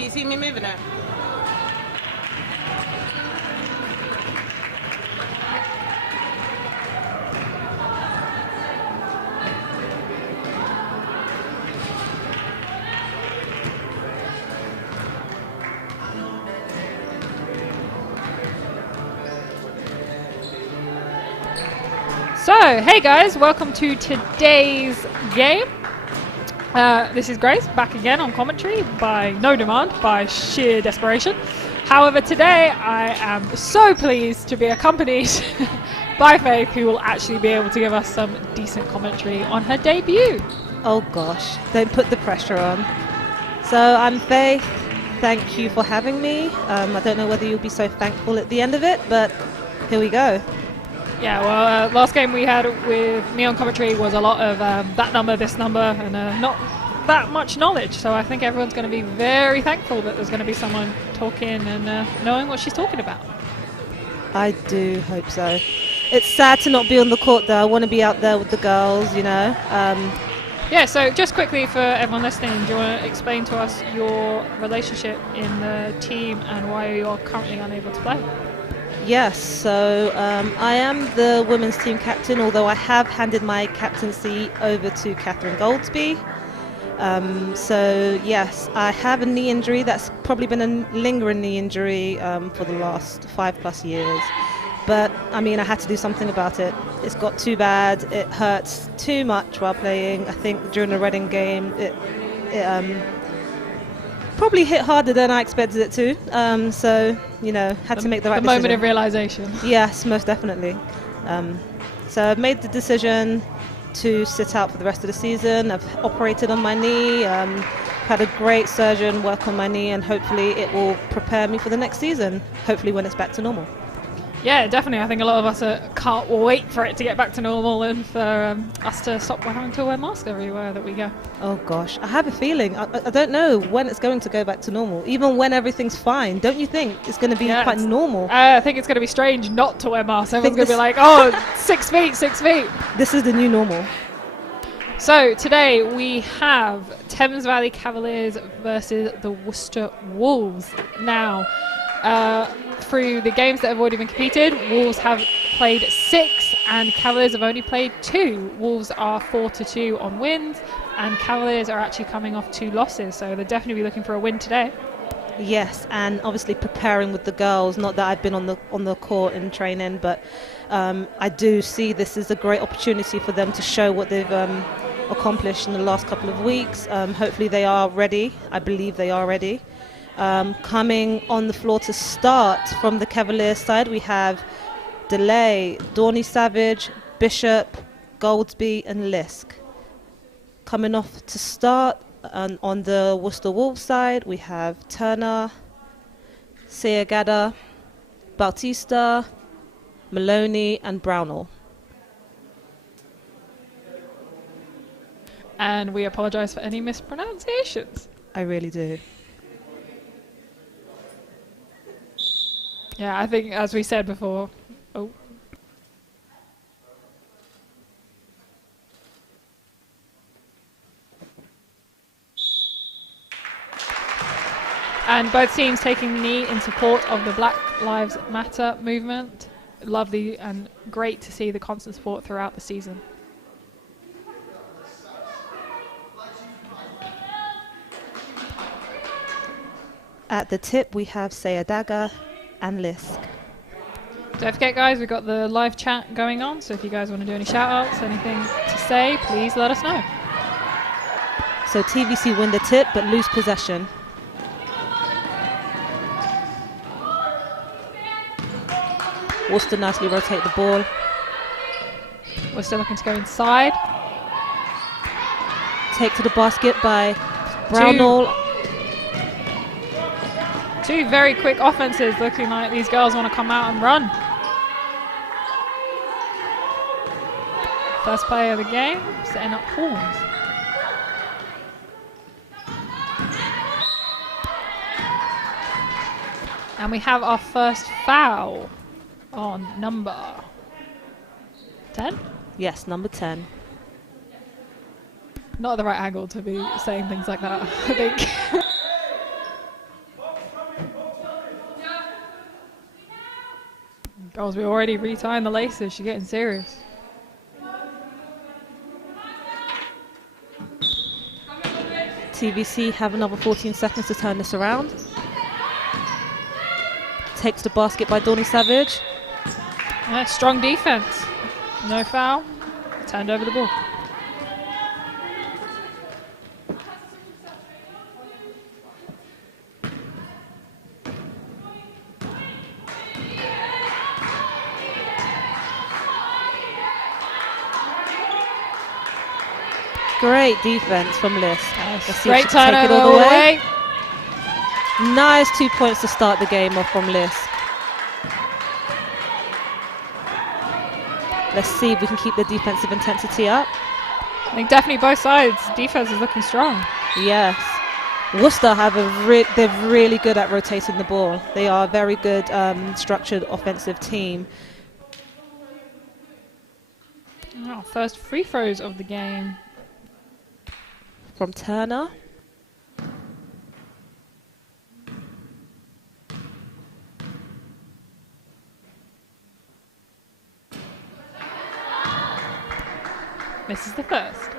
Can you see me moving it? So, hey guys, welcome to today's game. This is Grace, back again on commentary by no demand, by sheer desperation. However, today I am so pleased to be accompanied by Faith, who will actually be able to give us some decent commentary on her debut. Oh gosh, don't put the pressure on. So I'm Faith, thank you for having me. I don't know whether you'll be so thankful at the end of it, but here we go. Yeah, well, last game we had with me on commentary was a lot of that number, this number, and not that much knowledge. So I think everyone's going to be very thankful that there's going to be someone talking and knowing what she's talking about. I do hope so. It's sad to not be on the court though. I want to be out there with the girls, you know. Yeah, so just quickly for everyone listening, do you want to explain to us your relationship in the team and why you're currently unable to play? Yes, so I am the women's team captain, although I have handed my captaincy over to Catherine Goldsby. So yes, I have a knee injury. That's probably been a lingering knee injury for the last 5+ years. But I mean, I had to do something about it. It's got too bad. It hurts too much while playing. I think during the Reading game, it probably hit harder than I expected it to. So, you know, had to make the right decision. The moment of realization. Yes, most definitely. So I've made the decision to sit out for the rest of the season. I've operated on my knee, had a great surgeon work on my knee, and hopefully it will prepare me for the next season, hopefully when it's back to normal. Yeah, definitely. I think a lot of us can't wait for it to get back to normal and for us to stop having to wear masks everywhere that we go. Oh gosh, I have a feeling. I don't know when it's going to go back to normal, even when everything's fine. Don't you think it's going to be quite normal? I think it's going to be strange not to wear masks. Everyone's going to be like, oh, 6 feet, 6 feet. This is the new normal. So today we have Thames Valley Cavaliers versus the Worcester Wolves. Now, through the games that have already been competed, Wolves have played 6 and Cavaliers have only played 2. Wolves are 4-2 on wins and Cavaliers are actually coming off 2 losses, so they'll definitely be looking for a win today. Yes, and obviously preparing with the girls. Not that I've been on the court in training, but I do see this as a great opportunity for them to show what they've accomplished in the last couple of weeks. Hopefully they are ready. I believe they are ready. Coming on the floor to start from the Cavaliers side, we have DeLay, Dawny Savage, Bishop, Goldsby and Lisk. Coming off to start on the Worcester Wolves side, we have Turner, Sayagada, Bautista, Maloney and Brownell. And we apologise for any mispronunciations. I really do. Yeah, I think, as we said before... Oh. And both teams taking the knee in support of the Black Lives Matter movement. Lovely and great to see the constant support throughout the season. At the tip, we have Sayadaga and Lisk. Don't forget, guys, we've got the live chat going on, so if you guys want to do any shout-outs, anything to say, please let us know. So TVC win the tip, but lose possession. Worcester nicely rotate the ball. We're still looking to go inside. Take to the basket by Brownell. Two very quick offenses, looking like these girls want to come out and run. First play of the game, setting up horns. And we have our first foul on number 10? Yes, number 10. Not the right angle to be saying things like that, I think. Girls, we're already retying the laces. She's getting serious. TVC have another 14 seconds to turn this around. Takes the basket by Dawny Savage. Yeah, strong defense. No foul. Turned over the ball. Great defense from Liz. Let's see if Great she can take it turnover all the way. away. Nice 2 points to start the game off from Liz. Let's see if we can keep the defensive intensity up. I think definitely both sides. Defense is looking strong. Yes. Worcester have they're really good at rotating the ball. They are a very good structured offensive team. Oh, first free throws of the game. From Turner. Misses the first.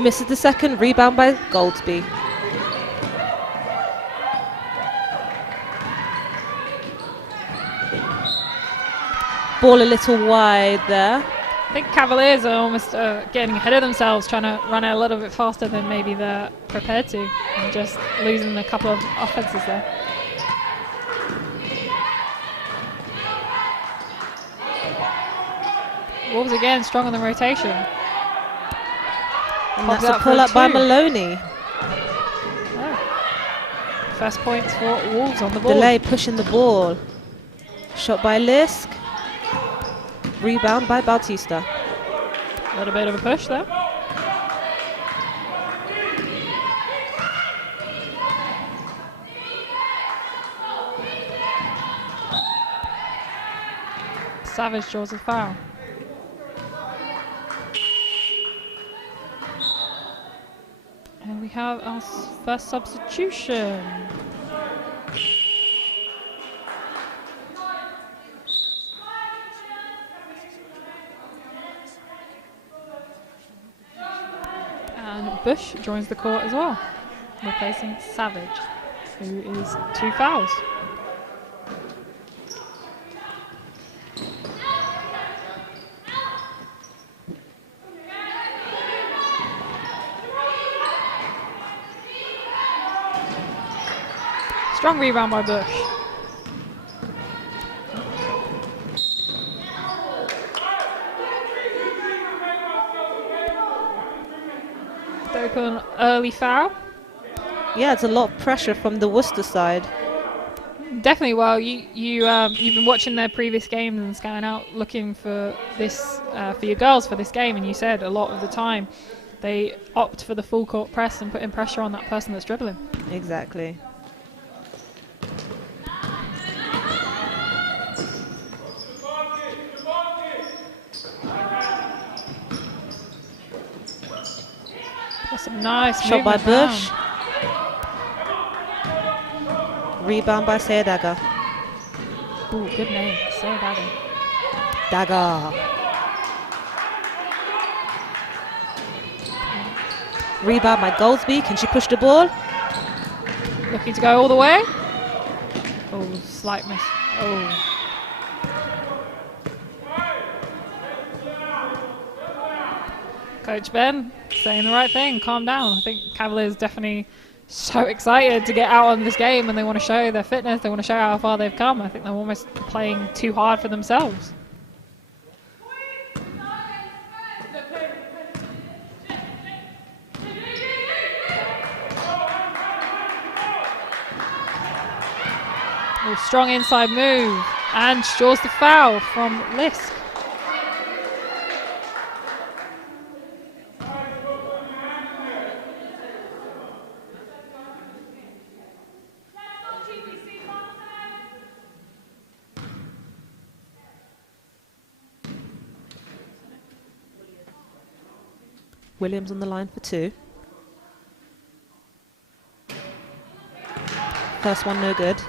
Misses the second. Rebound by Goldsby. Ball a little wide there. I think Cavaliers are almost getting ahead of themselves, trying to run it a little bit faster than maybe they're prepared to, and just losing a couple of offenses there. Wolves again strong on the rotation. And that's a pull up by Maloney. Oh. First points for Wolves on the ball. Delay pushing the ball. Shot by Lisk. Rebound by Bautista. A little bit of a push there. Savage draws a foul. And we have our first substitution. And Bush joins the court as well, replacing Savage, who is 2 fouls. Strong rebound by Bush. They put an early foul. Yeah, it's a lot of pressure from the Worcester side. Definitely. Well, you've been watching their previous games and scanning out, looking for this for your girls for this game, and you said a lot of the time they opt for the full court press and putting pressure on that person that's dribbling. Exactly. That's a nice shot by movement Bush. down. Rebound by Sayadaga. Ooh, good name, Sayadaga. Dagger. Rebound by Goldsby. Can she push the ball? Looking to go all the way. Oh, slight miss. Oh. Coach Ben saying the right thing. Calm down. I think Cavaliers definitely so excited to get out on this game, and they want to show their fitness. They want to show how far they've come. I think they're almost playing too hard for themselves. Oh, strong inside move, and draws the foul from Lisk. Williams on the line for 2. First one no good.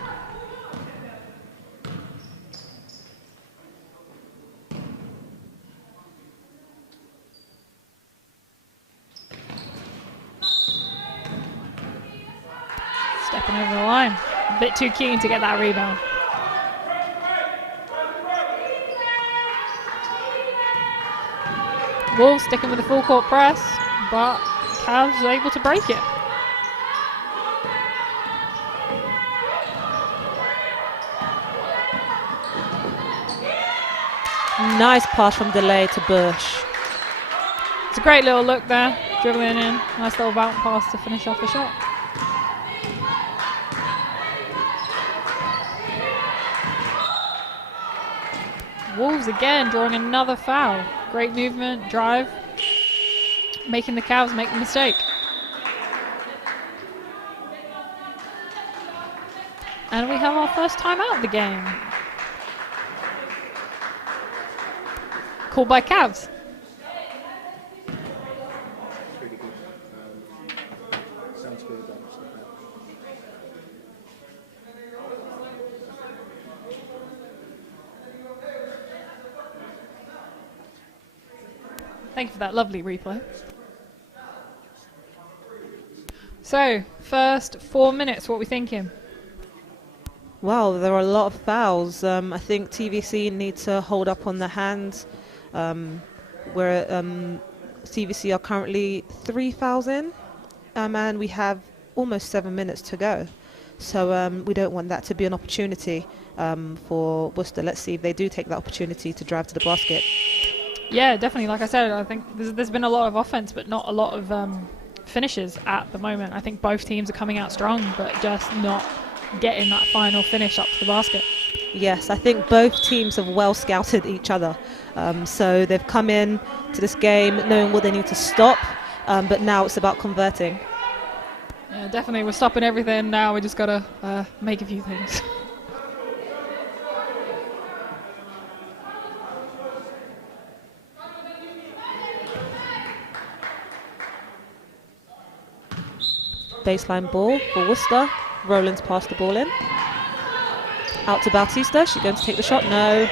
Stepping over the line. A bit too keen to get that rebound. Wolves sticking with the full court press, but Cavs are able to break it. Nice pass from Delay to Bush. It's a great little look there, dribbling in. Nice little bounce pass to finish off the shot. Wolves again drawing another foul. Great movement, drive, making the Cavs make the mistake. And we have our first time out of the game. Called by Cavs. Sounds good. Thank you for that lovely replay. So, first 4 minutes, what are we thinking? Wow, there are a lot of fouls. I think TVC need to hold up on the hands. Where TVC are currently 3 fouls in, and we have almost 7 minutes to go. So we don't want that to be an opportunity for Worcester. Let's see if they do take that opportunity to drive to the basket. Yeah, definitely. Like I said, I think there's been a lot of offense, but not a lot of finishes at the moment. I think both teams are coming out strong, but just not getting that final finish up to the basket. Yes, I think both teams have well scouted each other. So they've come in to this game knowing what they need to stop, but now it's about converting. Yeah, definitely. We're stopping everything now. We just got to make a few things. Baseline ball for Worcester. Rowland's passed the ball in. Out to Bautista. She's going to take the shot. No.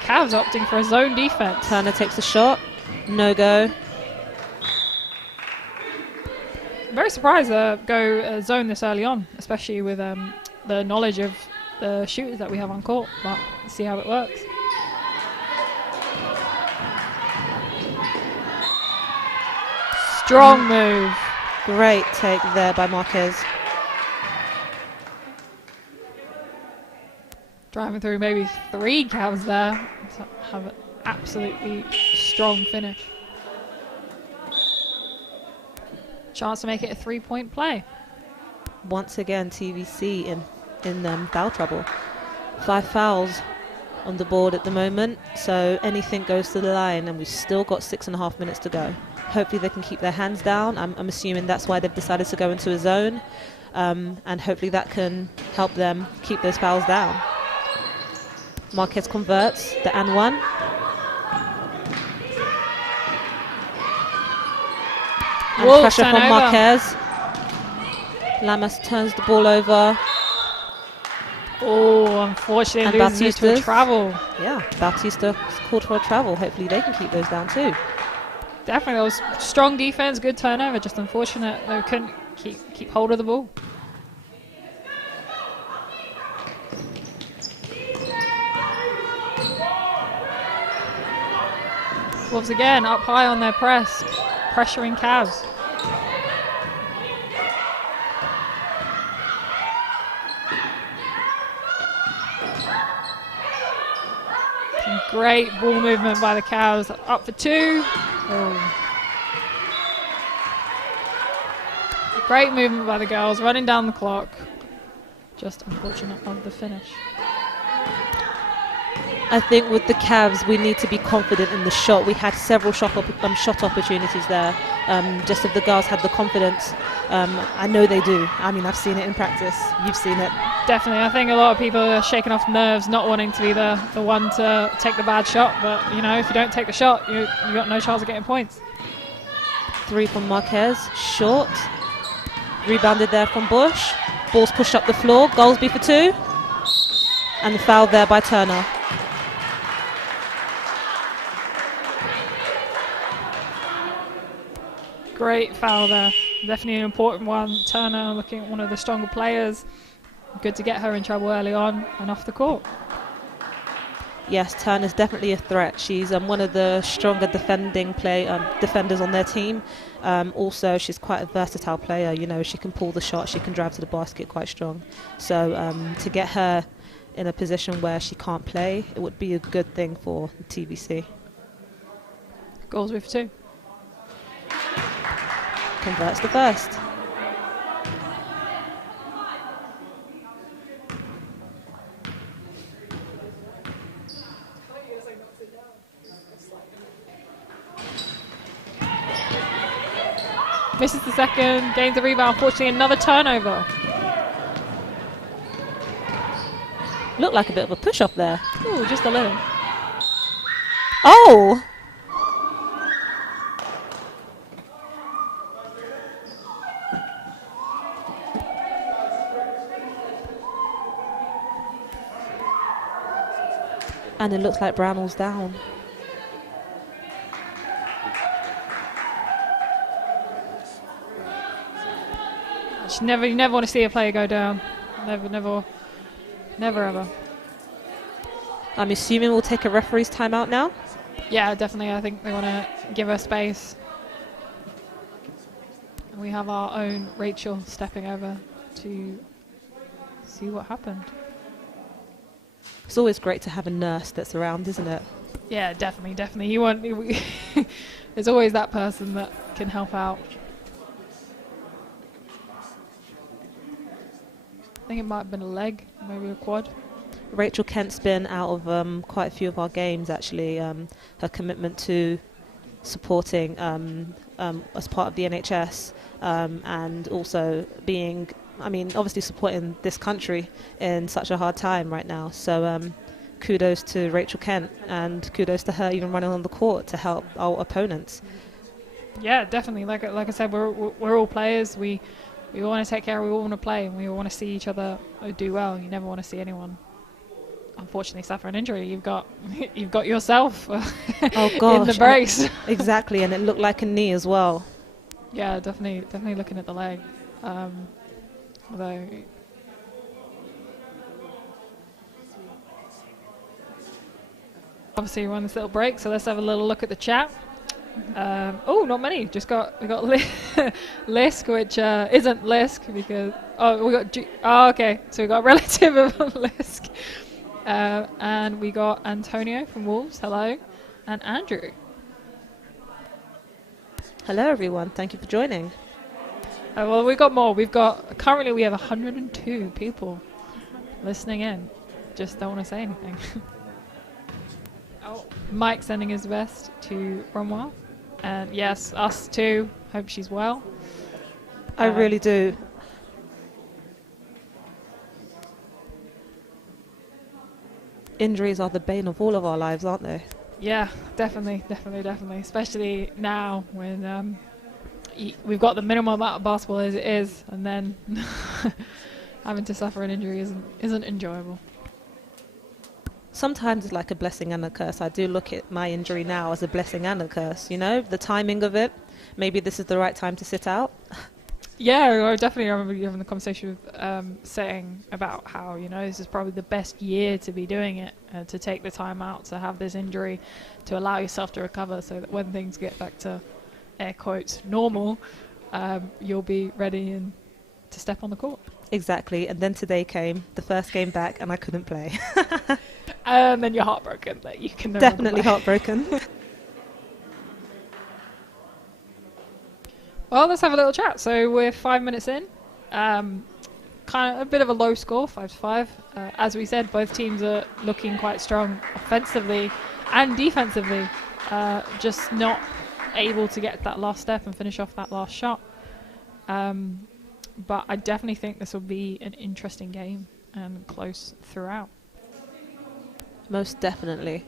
Cavs opting for a zone defense. Turner takes the shot. No go. Very surprised to go zone this early on, especially with the knowledge of the shooters that we have on court. But let's see how it works. Strong move. Great take there by Marquez. Driving through maybe 3 Cavs there to have an absolutely strong finish. Chance to make it a 3-point play. Once again, TVC in foul trouble. 5 fouls on the board at the moment, so anything goes to the line, and we've still got 6.5 minutes to go. Hopefully they can keep their hands down. I'm assuming that's why they've decided to go into a zone, and hopefully that can help them keep those fouls down. Marquez converts the and one. And Wolves pressure from turnover. Marquez. Lamas turns the ball over. Oh, unfortunately And loses it to a Bautistas. travel. Yeah, Bautista is called for a travel. Hopefully they can keep those down too. Definitely, that was strong defense, good turnover. Just unfortunate they couldn't keep hold of the ball. Wolves again up high on their press, pressuring Cavs. Some great ball movement by the Cavs. Up for 2. Oh. Great movement by the girls, running down the clock. Just unfortunate of the finish. I think with the Cavs, we need to be confident in the shot. We had several shot opportunities there. Just if the girls had the confidence, I know they do. I mean, I've seen it in practice. You've seen it. Definitely. I think a lot of people are shaking off nerves, not wanting to be the one to take the bad shot. But, you know, if you don't take the shot, you got no chance of getting points. 3 from Marquez, short. Rebounded there from Bush. Ball's pushed up the floor. Goldsby for 2. And the foul there by Turner. Great foul there. Definitely an important one. Turner looking at one of the stronger players. Good to get her in trouble early on and off the court. Yes, Turner's definitely a threat. She's one of the stronger defenders on their team. Also, she's quite a versatile player. You know, she can pull the shot, she can drive to the basket quite strong. So to get her in a position where she can't play, it would be a good thing for the TVC. Goals with 2. Converts the first. Misses the second, gains the rebound. Unfortunately, another turnover. Looked like a bit of a push-off there. Ooh, just a little. Oh! And it looks like Bramall's down. You never want to see a player go down. Never ever. I'm assuming we'll take a referee's timeout now. Yeah, definitely. I think they want to give her space. And we have our own Rachel stepping over to see what happened. It's always great to have a nurse that's around, isn't it? Yeah, definitely. You want there's always that person that can help out. I think it might have been a leg, maybe a quad. Rachel Kent's been out of quite a few of our games, actually. Her commitment to supporting as part of the NHS and also being, I mean, obviously supporting this country in such a hard time right now. So kudos to Rachel Kent, and kudos to her even running on the court to help our opponents. Yeah, definitely. Like I said, we're all players. We want to take care. We all want to play, and we all want to see each other do well. You never want to see anyone, unfortunately, suffer an injury. You've got yourself oh gosh, in the brace. Exactly, and it looked like a knee as well. Yeah, definitely looking at the leg. Although obviously we're on this little break, so let's have a little look at the chat. Oh, not many. We got Lisk, which isn't Lisk because we got okay. So we got a relative of Lisk, and we got Antonio from Wolves. Hello, and Andrew. Hello, everyone. Thank you for joining. Well, we've got more. Currently we have 102 people listening in. Just don't want to say anything. Oh, Mike sending his best to Bromwell. And yes, us too. Hope she's well. I really do. Injuries are the bane of all of our lives, aren't they? Yeah, definitely. Especially now when we've got the minimum amount of basketball as it is, and then having to suffer an injury isn't enjoyable. Sometimes it's like a blessing and a curse. I do look at my injury now as a blessing and a curse, you know, the timing of it. Maybe this is the right time to sit out. Yeah, I definitely remember you having the conversation with saying about how, you know, this is probably the best year to be doing it, to take the time out, to have this injury, to allow yourself to recover so that when things get back to, air quotes, normal, you'll be ready and to step on the court. Exactly. And then today came, the first game back, and I couldn't play. And then you're heartbroken that you can definitely heartbroken. Well, let's have a little chat. So we're 5 minutes in. Kind kind of a bit of a low score, 5-5. As we said, both teams are looking quite strong offensively and defensively, just not able to get that last step and finish off that last shot. But I definitely think this will be an interesting game and close throughout. Most definitely.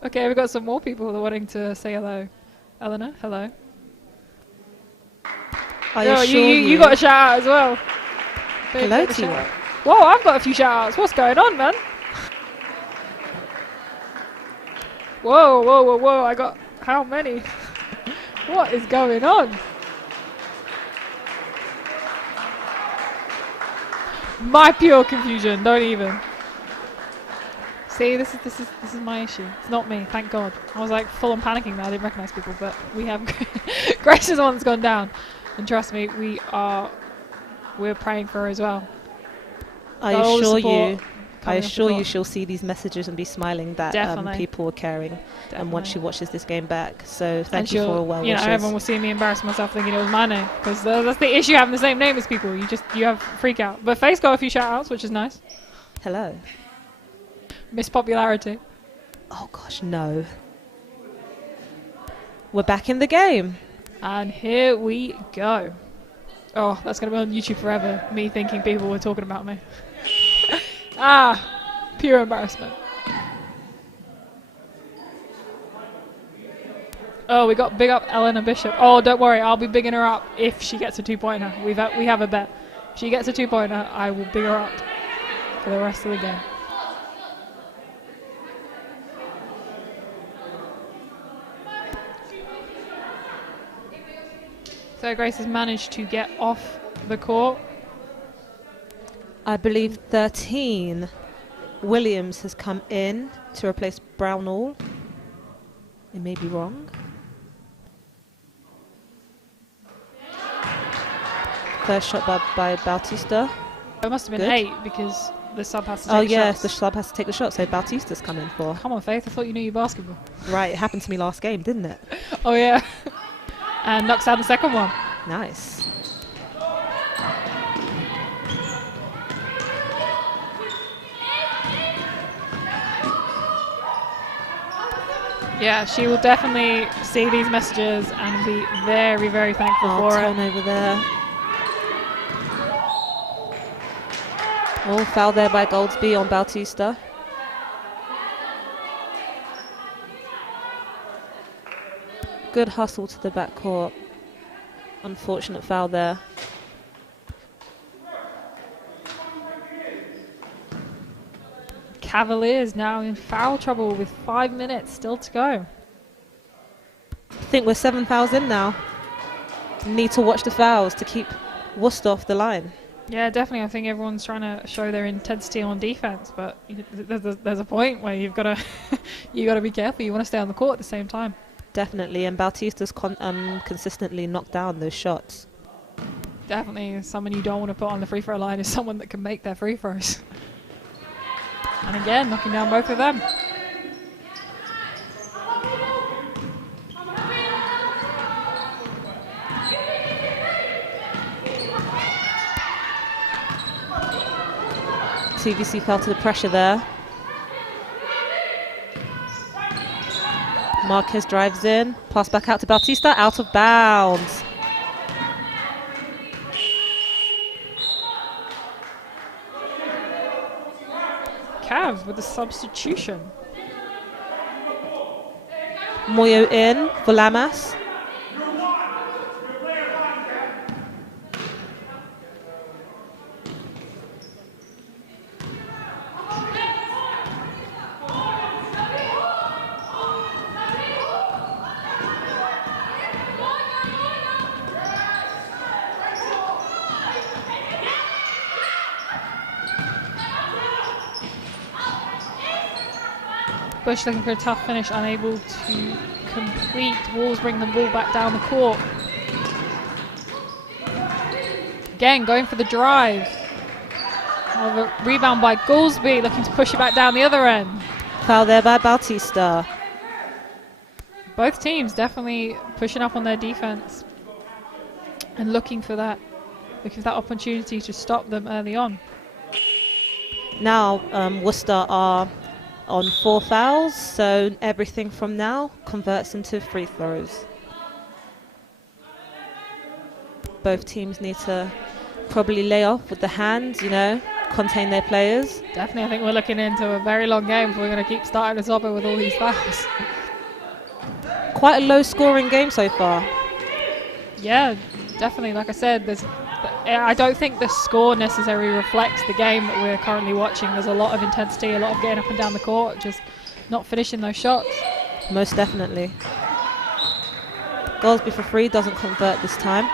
Okay, we've got some more people that are wanting to say hello. Eleanor, hello. You got a shout out as well. Hello to you. Whoa, I've got a few shout outs. What's going on, man? Whoa. I got how many? What is going on? My pure confusion, don't even. See, this is my issue. It's not me, thank God. I was like full on panicking that I didn't recognise people, but we have Grace is the one that's gone down. And trust me, we're praying for her as well. I assure you she'll see these messages and be smiling that people are caring. Definitely. And once she watches this game back. So thank you for all well wishes. Everyone will see me embarrass myself thinking it was my name, because that's the issue having the same name as people. You have freak out. But Faith got a few shout outs, which is nice. Hello. Miss Popularity. Oh gosh, no. We're back in the game. And here we go. Oh, that's going to be on YouTube forever. Me thinking people were talking about me. Pure embarrassment. Oh, we got big up Eleanor Bishop. Oh, don't worry, I'll be bigging her up if she gets a 2-pointer. We have a bet. If she gets a 2-pointer, I will big her up for the rest of the game. So Grace has managed to get off the court. I believe 13. Williams has come in to replace Brownall. It may be wrong. First shot by Bautista. It must have been 8 because the sub has to take shots. Oh yes, yes, the sub has to take the shot, so Bautista's come in for. Come on, Faith, I thought you knew your basketball. Right, it happened to me last game, didn't it? Oh yeah. And knocks out the second one. Nice. Yeah, she will definitely see these messages and be very, very thankful for it. Turnover there. Oh, foul there by Goldsby on Bautista. Good hustle to the backcourt. Unfortunate foul there. Cavaliers now in foul trouble with 5 minutes still to go. I think we're 7 fouls in now. Need to watch the fouls to keep Worcester off the line. Yeah, definitely. I think everyone's trying to show their intensity on defense, but there's a point where you've got to be careful. You want to stay on the court at the same time. Definitely, and Bautista's consistently knocked down those shots. Definitely, someone you don't want to put on the free throw line is someone that can make their free throws. And again, knocking down both of them. TVC fell to the pressure there. Marquez drives in, pass back out to Bautista, out of bounds. Cavs with the substitution. Moyo in for Lamas. Bush looking for a tough finish, unable to complete. Wolves bring the ball back down the court. Again, going for the drive. A rebound by Goolsby, looking to push it back down the other end. Foul there by Bautista. Both teams definitely pushing up on their defense and looking for that opportunity to stop them early on. Now Worcester are on 4 fouls, so everything from now converts into free throws. Both teams need to probably lay off with the hands, you know, contain their players. Definitely, I think we're looking into a very long game if we're going to keep starting this over with all these fouls. Quite a low scoring game so far. Yeah, definitely. Like I said, I don't think the score necessarily reflects the game that we're currently watching. There's a lot of intensity, a lot of getting up and down the court, just not finishing those shots. Most definitely. Goolsby for 3 doesn't convert this time,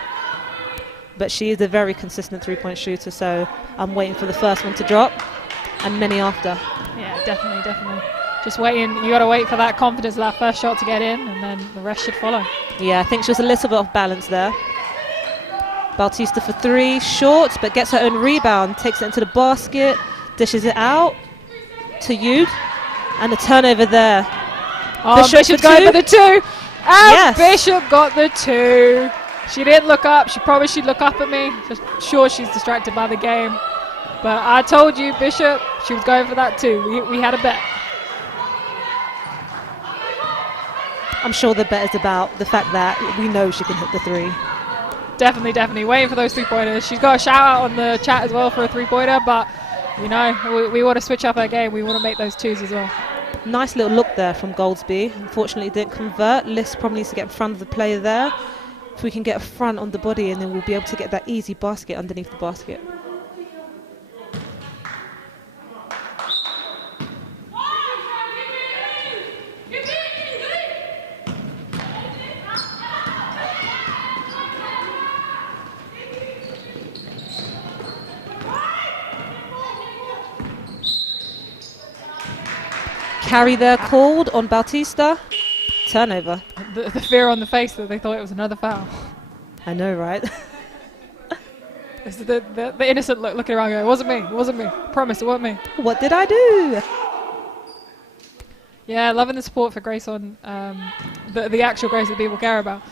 but she is a very consistent 3-point shooter, so I'm waiting for the first one to drop and many after. Yeah, definitely. Just waiting. You got to wait for that confidence of that first shot to get in, and then the rest should follow. Yeah, I think she was a little bit off balance there. Bautista for 3, short, but gets her own rebound, takes it into the basket, dishes it out to Yude, and a turnover there. Oh, Bishop's going for the 2, and yes. Bishop got the 2. She didn't look up. She probably should look up at me. Just sure she's distracted by the game. But I told you, Bishop, she was going for that 2. We had a bet. I'm sure the bet is about the fact that we know she can hit the 3. Definitely. Waiting for those 3-pointers. She's got a shout out on the chat as well for a 3-pointer, but you know, we want to switch up our game. We want to make those 2s as well. Nice little look there from Goolsby. Unfortunately, didn't convert. Liss probably needs to get in front of the player there. If we can get a front on the body, and then we'll be able to get that easy basket underneath the basket. Carry there called on Bautista. Turnover. The fear on the face that they thought it was another foul. I know, right? It's the innocent look, looking around going, it wasn't me. Promise, it wasn't me. What did I do? Yeah, loving the support for Grace on the actual Grace that people care about.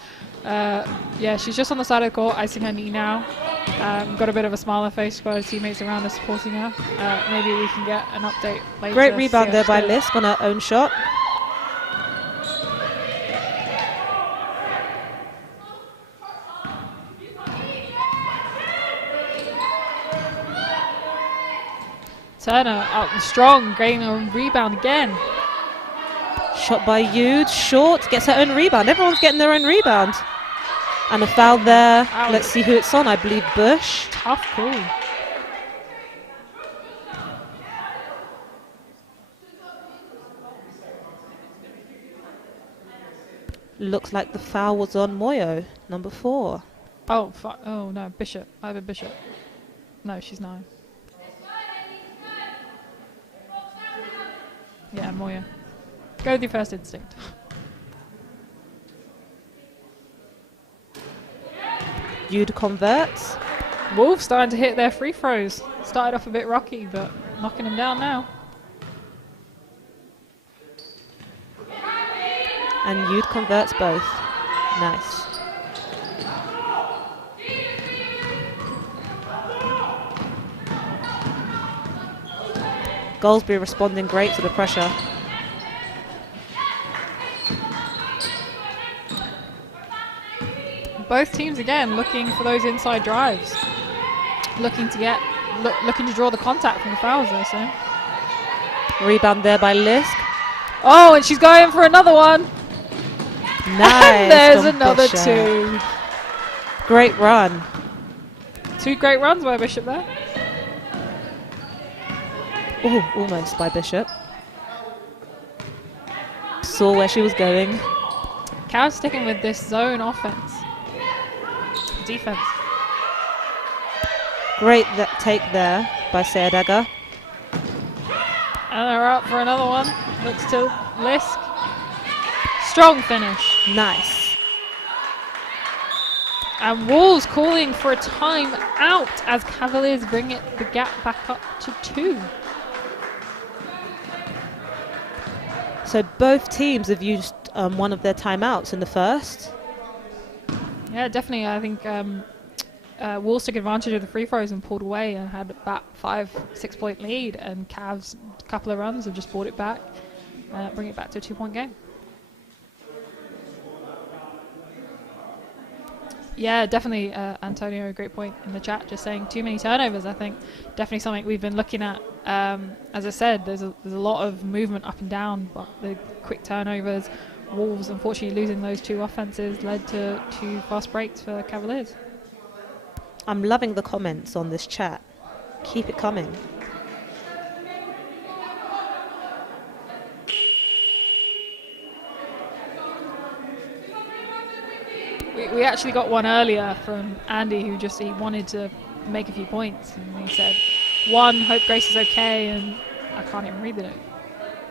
Yeah, she's just on the side of the court, icing her knee now. Got a bit of a smile on her face. Got her teammates around her supporting her. Maybe we can get an update later. Great rebound there by Liss on her own shot. Turner up strong, getting a rebound again. Shot by Yude, short, gets her own rebound. Everyone's getting their own rebound. And a foul there. Ow. Let's see who it's on. I believe Bush. Tough call. Looks like the foul was on Moyo, number 4. Oh, fuck. Oh, no, Bishop. Either Bishop. No, she's 9. Yeah, Moya. Go with your first instinct. Yude converts. Wolves starting to hit their free throws. Started off a bit rocky, but knocking them down now. And Yude converts both. Nice. Goolsby responding great to the pressure. Both teams again looking for those inside drives, looking to draw the contact from the fouls there. So Rebound there by Lisk. oh, and she's going for another one. Nice. And there's from another Bishop. 2. Great run. 2 great runs by Bishop there. Oh, almost by Bishop. Saw where she was going. Carrot sticking with this zone offense. Defense. Great take there by Sayadaga. And they're up for another one. Lisk. Strong finish. Nice. And Wolves calling for a time out as Cavaliers bring the gap back up to 2. So both teams have used one of their timeouts in the first. Yeah, definitely. I think Wolves took advantage of the free throws and pulled away and had about 5-6 point lead, and Cavs, a couple of runs, have just brought it back, bring it back to a 2-point game. Yeah, definitely, Antonio, great point in the chat, just saying too many turnovers. I think definitely something we've been looking at. As I said, there's a lot of movement up and down, but the quick turnovers, Wolves unfortunately losing those 2 offenses led to 2 fast breaks for Cavaliers. I'm loving the comments on this chat. Keep it coming. We actually got one earlier from Andy who he wanted to make a few points, and he said, 1, hope Grace is okay, and I can't even read the note.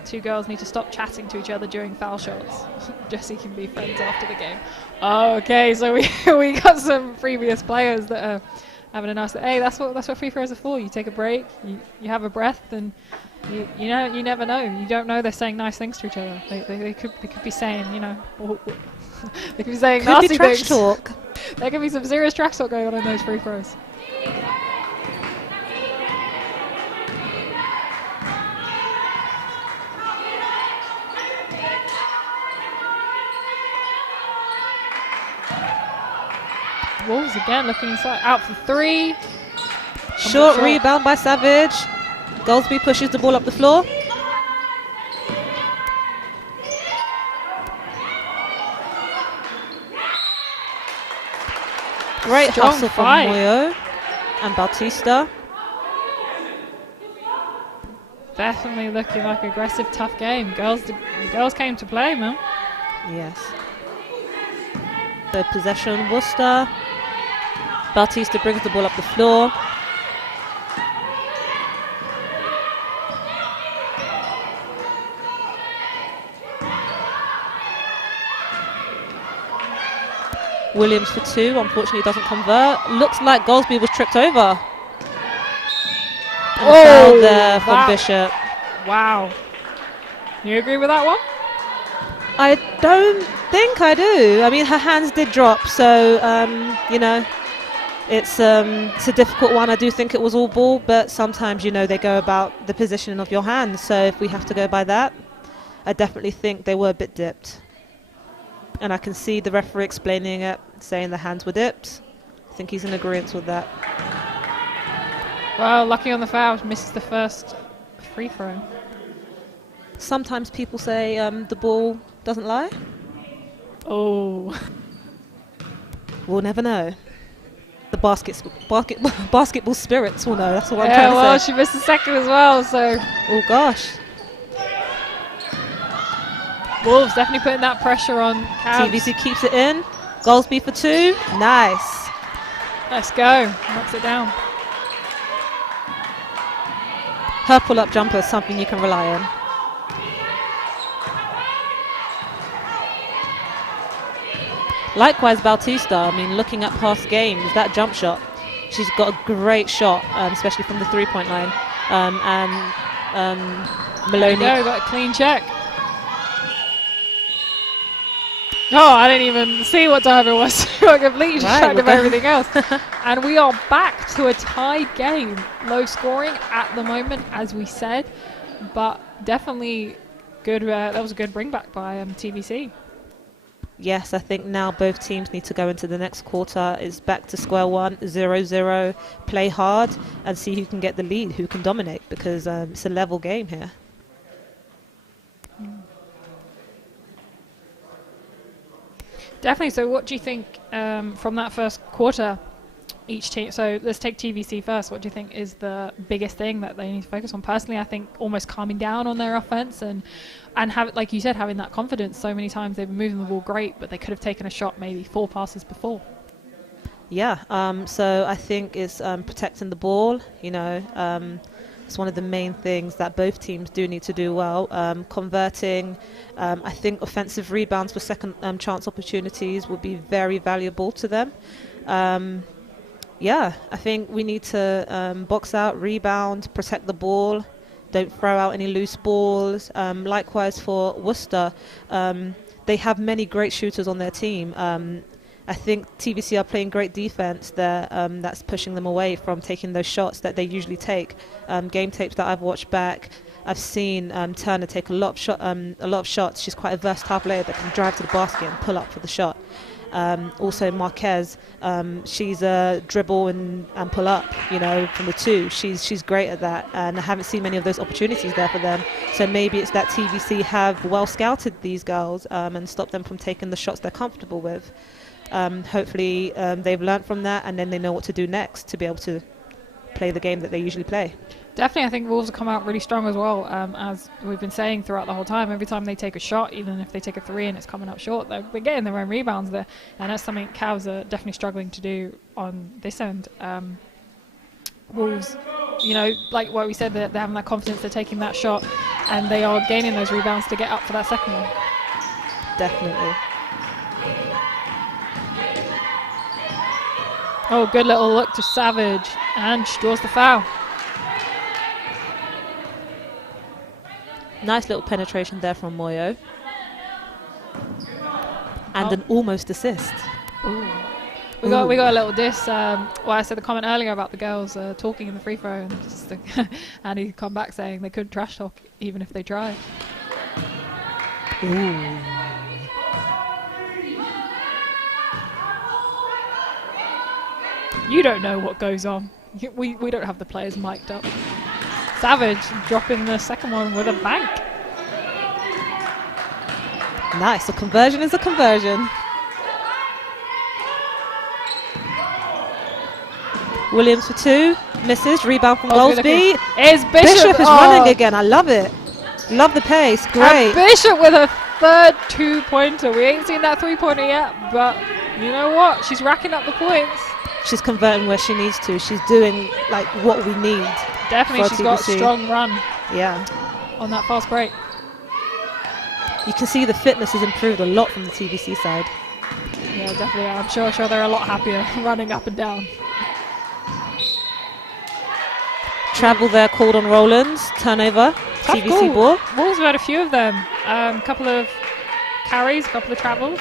2 girls need to stop chatting to each other during foul shots. Jesse can be friends after the game. Oh, okay, so we got some previous players that are having a nice, hey, that's what free throws are for. You take a break, you have a breath, and you know, you never know. You don't know they're saying nice things to each other. They could be saying, you know, they could be saying nasty things. Trash talk. There could be some serious trash talk going on in those free throws. Wolves again looking inside, out for 3. Short rebound by Savage. Goldsby pushes the ball up the floor. Great Strong hustle from fight. Moyo and Bautista. Definitely looking like aggressive, tough game. Girls came to play, man. Yes. The possession, Worcester. Bautista brings the ball up the floor. Williams for 2, unfortunately doesn't convert. Looks like Goldsby was tripped over. And a foul there from Bishop. Wow. You agree with that one? I don't think I do. I mean, her hands did drop, so, you know, it's a difficult one. I do think it was all ball, but sometimes, you know, they go about the positioning of your hands. So if we have to go by that, I definitely think they were a bit dipped. And I can see the referee explaining it, saying the hands were dipped. I think he's in agreement with that. Well, lucky on the foul, misses the first free throw. Sometimes people say the ball doesn't lie. Oh. We'll never know. The basketball spirits will know. That's what I'm trying to well, say. she missed the second as well, so. Oh, gosh. Wolves definitely putting that pressure on Cavs. TVC keeps it in. Goldsby for 2. Nice. Let's go. Knocks it down. Her pull-up jumper is something you can rely on. Likewise, Bautista, I mean, looking at past games, that jump shot, she's got a great shot, especially from the 3-point line. Maloney. There we go, got a clean check. Oh, I didn't even see what time it was. I completely distracted by everything else. And we are back to a tied game. Low scoring at the moment, as we said, but definitely good. That was a good bring back by TVC. Yes, I think now both teams need to go into the next quarter. It's back to square one, 0-0, play hard and see who can get the lead, who can dominate, because it's a level game here. Definitely. So what do you think from that first quarter, each team? So let's take TVC first. What do you think is the biggest thing that they need to focus on? Personally, I think almost calming down on their offense and have, like you said, having that confidence. So many times they've been moving the ball great, but they could have taken a shot maybe 4 passes before. Yeah. So I think it's protecting the ball, you know, It's one of the main things that both teams do need to do well. Converting, I think offensive rebounds for second chance opportunities would be very valuable to them. Yeah, I think we need to box out, rebound, protect the ball, don't throw out any loose balls. Likewise for Worcester, they have many great shooters on their team. I think TVC are playing great defense there. That's pushing them away from taking those shots that they usually take. Game tapes that I've watched back, I've seen Turner take a lot of shots. She's quite a versatile player that can drive to the basket and pull up for the shot. Also Marquez, she's a dribble and pull up, from the two. She's great at that, and I haven't seen many of those opportunities there for them. So maybe it's that TVC have well scouted these girls and stopped them from taking the shots they're comfortable with. Hopefully they've learned from that, and then they know what to do next to be able to play the game that they usually play. Definitely, I think Wolves have come out really strong as well, as we've been saying throughout the whole time. Every time they take a shot, even if they take a three and it's coming up short, they're getting their own rebounds there, and that's something Cavs are definitely struggling to do on this end. Wolves, like what we said, they're having that confidence, they're taking that shot, and they are gaining those rebounds to get up for that second one. Definitely. Oh, good little look to Savage, and she draws the foul. Nice little penetration there from Moyo. And an almost assist. Ooh. We got a little diss. I said the comment earlier about the girls talking in the free throw, and just and he come back saying they couldn't trash talk even if they tried. Ooh. You don't know what goes on. We don't have the players mic'd up. Savage dropping the second one with a bank. Nice. A conversion is a conversion. Williams for two. Misses. Rebound from Goldsby. It's Bishop is running again. I love it. Love the pace. Great. And Bishop with a third 2-pointer. We ain't seen that 3-pointer yet, but you know what? She's racking up the points. She's converting where she needs to. She's doing what we need. Definitely, she's got a strong run. Yeah. On that fast break. You can see the fitness has improved a lot from the TVC side. Yeah, definitely. I'm sure they're a lot happier running up and down. Travel there called on Rowlands. Turnover. Tough TVC ball. Wolves have had a few of them. A couple of carries, a couple of travels.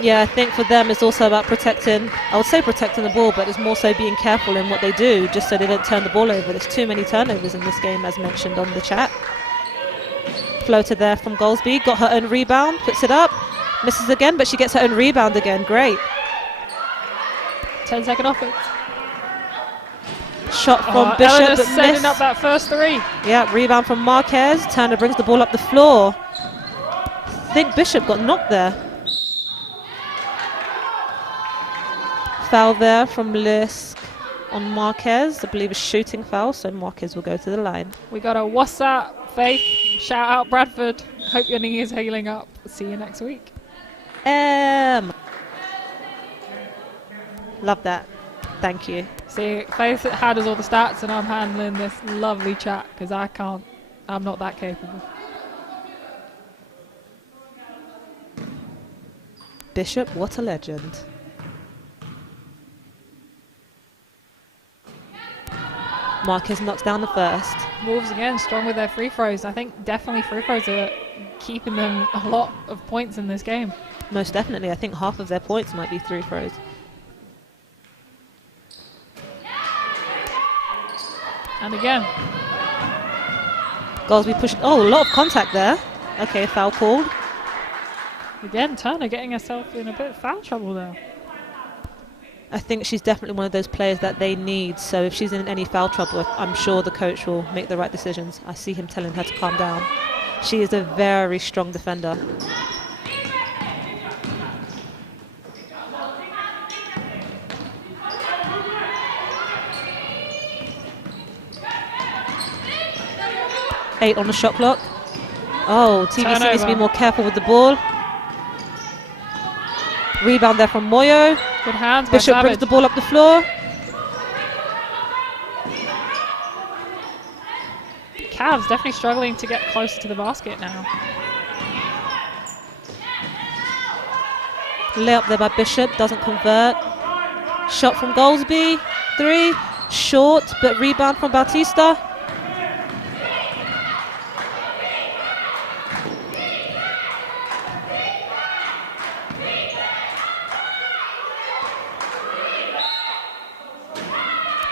Yeah, I think for them it's also about protecting, I would say protecting the ball, but it's more so being careful in what they do, just so they don't turn the ball over. There's too many turnovers in this game, as mentioned on the chat. Floater there from Goldsby, got her own rebound, puts it up, misses again, but she gets her own rebound again. Great. 10-second offense. Shot from Bishop, Eleanor but setting up that first three. Yeah, rebound from Marquez. Turner brings the ball up the floor. I think Bishop got knocked there. Foul there from Lisk on Marquez. I believe a shooting foul, so Marquez will go to the line. We got a what's up, Faith? Shout out Bradford. Hope your knee is healing up. See you next week. Love that. Thank you. See, Faith handles all the stats, and I'm handling this lovely chat because I'm not that capable. Bishop, what a legend. Marquez knocks down the first. Wolves again strong with their free throws. I think definitely free throws are keeping them a lot of points in this game. Most definitely. I think half of their points might be free throws. And again. Goldsby pushed. Oh, a lot of contact there. Okay, foul called. Again, Turner getting herself in a bit of foul trouble there. I think she's definitely one of those players that they need. So if she's in any foul trouble, I'm sure the coach will make the right decisions. I see him telling her to calm down. She is a very strong defender. Eight on the shot clock. Oh, TVC needs to be more careful with the ball. Rebound there from Moyo. Good hands. Bishop brings the ball up the floor. Cavs definitely struggling to get closer to the basket now. Layup there by Bishop, doesn't convert. Shot from Goldsby, 3, short, but rebound from Bautista.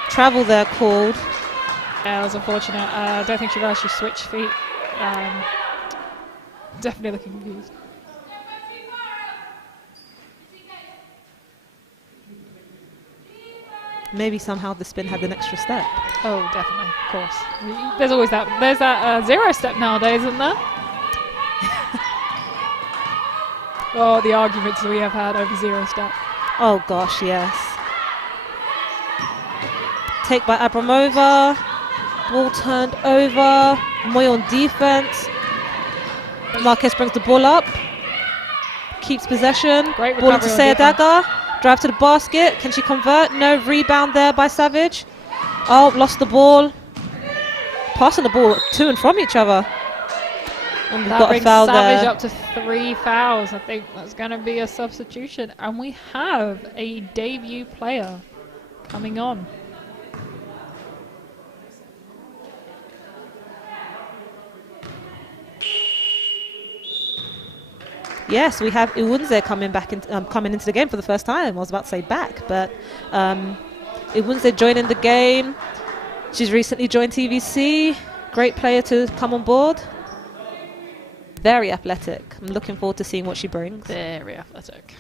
Travel there called. Yeah, that was unfortunate. I don't think she realized she switched feet. Definitely looking confused. Maybe somehow the spin had an extra step. Oh, definitely, of course. There's always that. There's that 0 step nowadays, isn't there? Oh, the arguments we have had over 0 step. Oh gosh, yes. Take by Abramova. Ball turned over. Moy on defense. Marquez brings the ball up. Keeps possession. Great Ball into recovery on defense. Sayadaga. Drive to the basket. Can she convert? No. Rebound there by Savage. Oh, lost the ball. Passing the ball to and from each other. And we've That got a brings foul Savage there. up to 3 fouls. I think that's going to be a substitution. And we have a debut player coming on. Yes, we have Iwunze coming back coming into the game for the first time. I was about to say back, but Iwunze joining the game. She's recently joined TVC. Great player to come on board. Very athletic. I'm looking forward to seeing what she brings. Very athletic.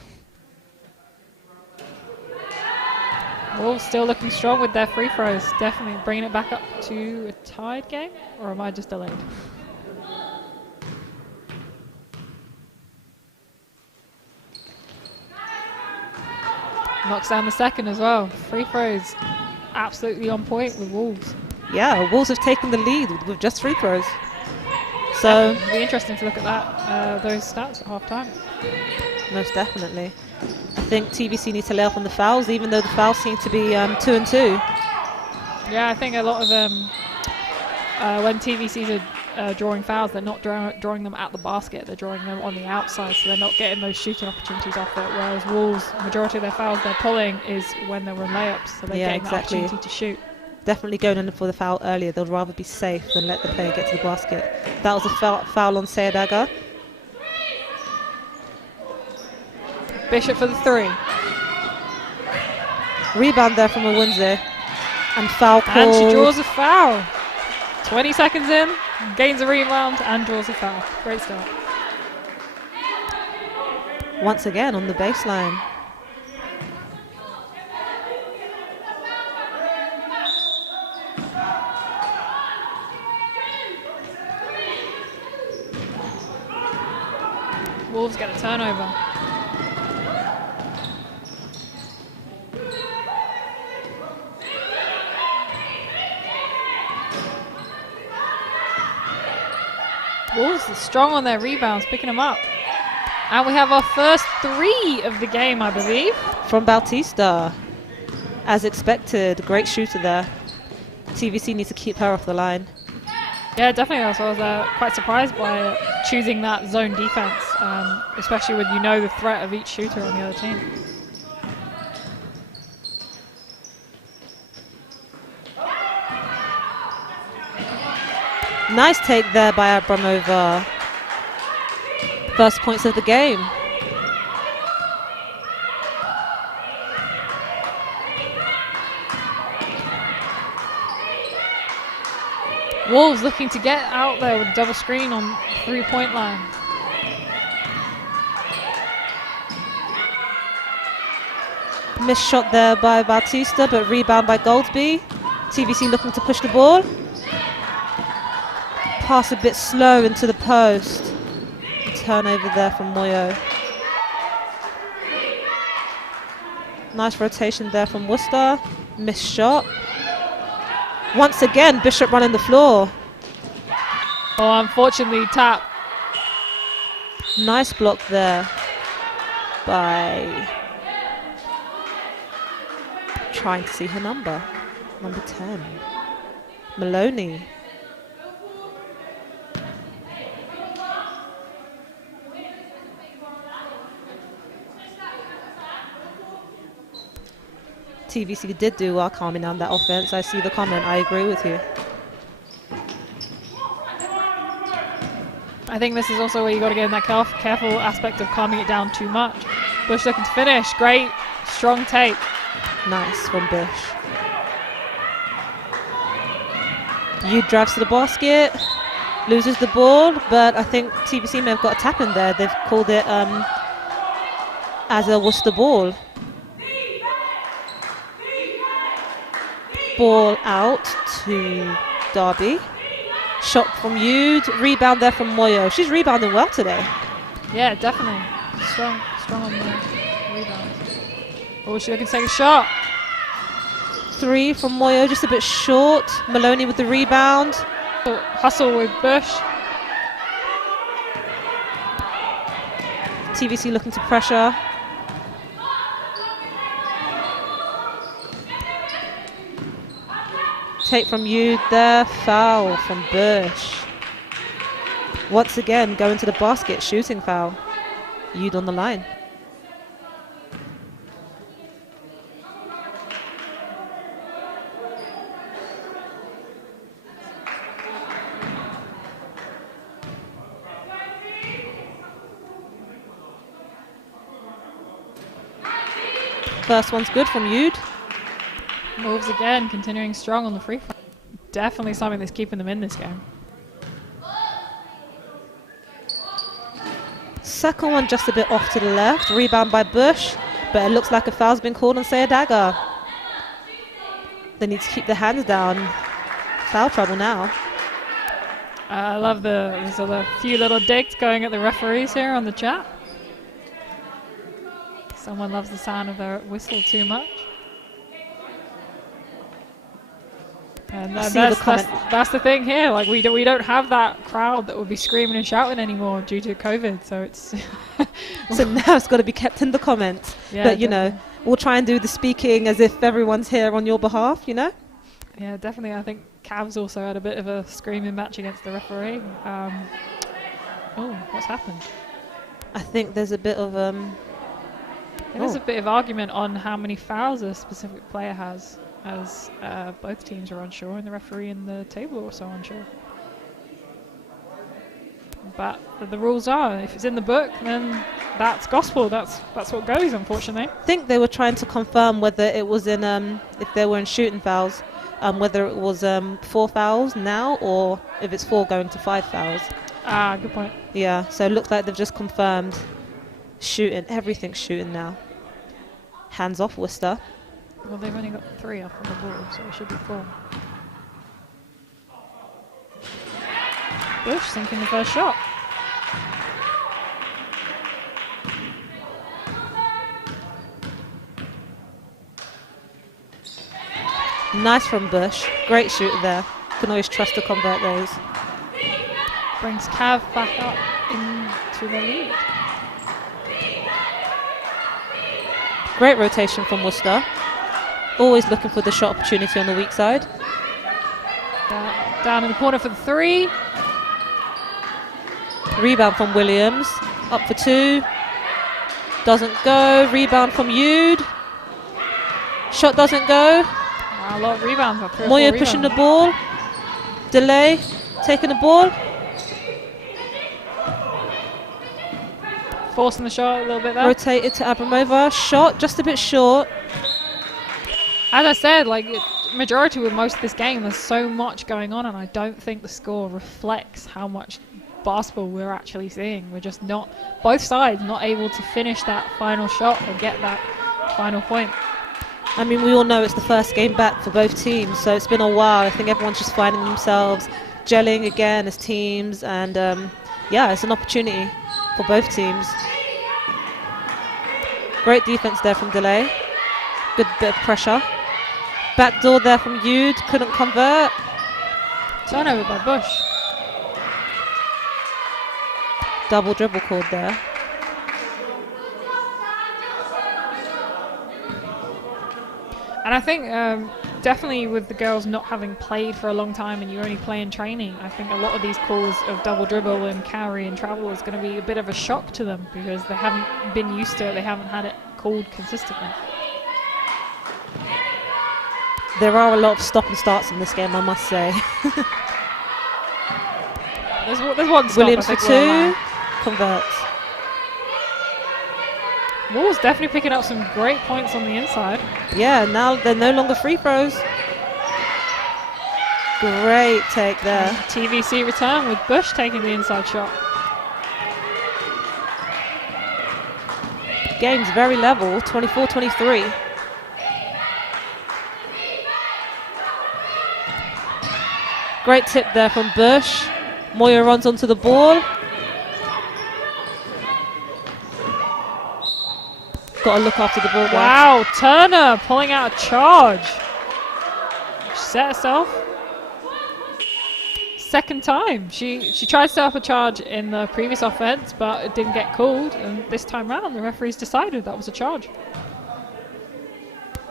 Wolves still looking strong with their free throws. Definitely bringing it back up to a tied game. Or am I just delayed? Knocks down the second as well. Free throws absolutely on point with Wolves. Yeah, Wolves have taken the lead with just free throws. So It'll be interesting to look at that, those stats at half time. most definitely. I think TVC needs to lay off on the fouls, even though the fouls seem to be 2 and 2. Yeah, I think a lot of when TVCs are drawing fouls, they're not drawing them at the basket, they're drawing them on the outside, so they're not getting those shooting opportunities off it, whereas Wolves, majority of their fouls they're pulling is when they're in layups, so they're Yeah, getting exactly. the opportunity to shoot. Definitely going in for the foul earlier. They'll rather be safe than let the player get to the basket. That was a foul on Sayadaga. Bishop for the 3. Rebound there from Iwunze. And foul call. And she draws a foul. 20 seconds in, gains a rebound and draws a foul. Great start. Once again on the baseline. Wolves get a turnover. Wolves are strong on their rebounds, picking them up. And we have our first 3 of the game, I believe. From Bautista. As expected, great shooter there. TVC needs to keep her off the line. Yeah, definitely. I was quite surprised by choosing that zone defense, especially when you know the threat of each shooter on the other team. Nice take there by Abramova. First points of the game. Wolves looking to get out there with double screen on 3-point line. Missed shot there by Bautista, but rebound by Goldsby. TVC looking to push the ball. Pass a bit slow into the post. Turnover there from Moyo. Nice rotation there from Worcester. Missed shot. Once again, Bishop running the floor. Oh, unfortunately, tap. Nice block there by trying to see her number 10. Maloney. TVC did do well calming down that offense. I see the comment. I agree with you. I think this is also where you got to get in that careful aspect of calming it down too much. Bush looking to finish. Great, strong take. Nice from Bush. Yu drives to the basket, loses the ball, but I think TVC may have got a tap in there. They've called it as a Worcester ball. Ball out to Derby. Shot from Yu. Rebound there from Moyo. She's rebounding well today. Yeah, definitely. Strong on the rebounds. Oh, she looking to take a shot. 3 from Moyo, just a bit short. Maloney with the rebound. Hustle with Bush. TVC looking to pressure. Take from Yu there. Foul from Bush. Once again, going to the basket, shooting foul. Yu on the line. First one's good from Yu. Moves again, continuing strong on the free throw. Definitely something that's keeping them in this game. Second one just a bit off to the left. Rebound by Bush, but it looks like a foul's been called on Sayadaga. They need to keep their hands down. Foul trouble now. I love there's a few little digs going at the referees here on the chat. Someone loves the sound of their whistle too much. And that's the thing here. Like we don't have that crowd that would be screaming and shouting anymore due to COVID. So it's so now it's got to be kept in the comments. Yeah, but you know, we'll try and do the speaking as if everyone's here on your behalf. You know. Yeah, definitely. I think Cavs also had a bit of a screaming match against the referee. Oh, what's happened? I think there's a bit of There's a bit of argument on how many fouls a specific player has, as both teams are unsure, and the referee and the table are also unsure. But the rules are, if it's in the book, then that's gospel. That's what goes, unfortunately. I think they were trying to confirm whether it was in if they were in shooting fouls, whether it was 4 fouls now or if it's 4 going to 5 fouls. Ah, good point. Yeah, so it looks like they've just confirmed shooting. Everything's shooting now. Hands off Worcester. Well, they've only got 3 up on the ball, so it should be 4. Bush sinking the first shot. Nice from Bush. Great shooter there. Can always trust to convert those. Brings Cav back up into the lead. Great rotation from Worcester. Always looking for the shot opportunity on the weak side. Down in the corner for the 3. Rebound from Williams. Up for 2. Doesn't go. Rebound from Yu. Shot doesn't go. A lot of rebounds. Moyo pushing the ball. Delay. Taking the ball. Forcing the shot a little bit there. Rotated to Abramova. Shot just a bit short. As I said, like majority with most of this game, there's so much going on, and I don't think the score reflects how much basketball we're actually seeing. We're just not, both sides not able to finish that final shot or get that final point. I mean, we all know it's the first game back for both teams, so it's been a while. I think everyone's just finding themselves gelling again as teams, and yeah, it's an opportunity for both teams. Great defense there from Delay. Good bit of pressure. Backdoor there from Yu. Couldn't convert. Turnover by Bush. Double dribble called there. And I think definitely with the girls not having played for a long time and you only play in training, I think a lot of these calls of double dribble and carry and travel is going to be a bit of a shock to them because they haven't been used to it. They haven't had it called consistently. There are a lot of stop and starts in this game, I must say. There's one stop. Williams for 2, converts. Wolves definitely picking up some great points on the inside. Yeah, now they're no longer free throws. Great take there. TVC return with Bush taking the inside shot. Game's very level, 24-23. Great tip there from Bush. Moya runs onto the ball. Got to look after the ball there. Wow, Turner pulling out a charge. She set herself. Second time. She tried to set up a charge in the previous offense, but it didn't get called. And this time round, the referees decided that was a charge.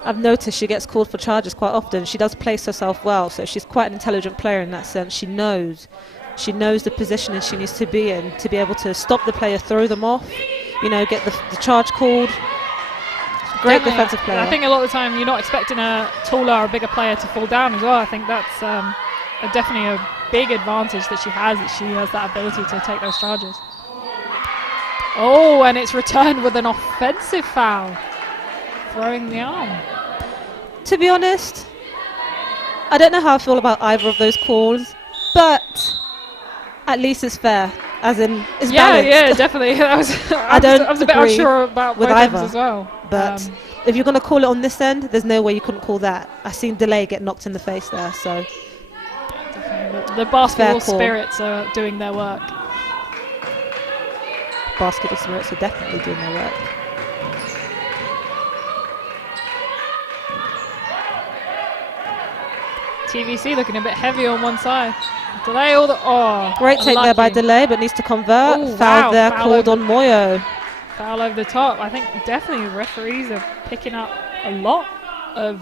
I've noticed she gets called for charges quite often. She does place herself well, so she's quite an intelligent player in that sense. She knows the positioning she needs to be in to be able to stop the player, throw them off, you know, get the charge called. Great defensive player. I think a lot of the time you're not expecting a taller or bigger player to fall down as well. I think that's definitely a big advantage that she has that ability to take those charges. Oh, and it's returned with an offensive foul. Throwing the arm. To be honest, I don't know how I feel about either of those calls, but at least it's fair, as in it's balanced. Yeah, definitely. I was a bit unsure about both ends as well. But if you're going to call it on this end, there's no way you couldn't call that. I've seen Delay get knocked in the face there, so. Definitely. The basketball spirits are doing their work. Basketball spirits are definitely doing their work. TVC looking a bit heavy on one side. Delay all the great take there by Delay, but needs to convert. Ooh, foul there called on Moyo. Foul over the top. I think definitely referees are picking up a lot of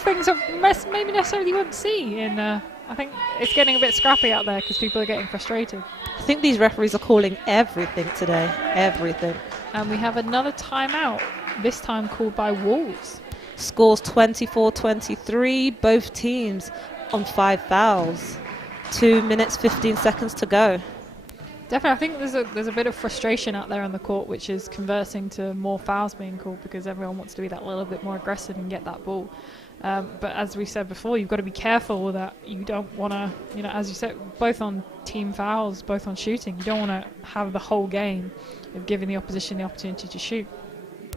things that maybe necessarily you wouldn't see. And I think it's getting a bit scrappy out there because people are getting frustrated. I think these referees are calling everything today. Everything. And we have another timeout. This time called by Wolves. Scores 24-23. Both teams on 5 fouls. 2 minutes 15 seconds to go. Definitely, I think there's a bit of frustration out there on the court, which is conversing to more fouls being called because everyone wants to be that little bit more aggressive and get that ball. But as we said before, you've got to be careful that you don't want to, you know, as you said, both on team fouls, both on shooting, you don't want to have the whole game of giving the opposition the opportunity to shoot.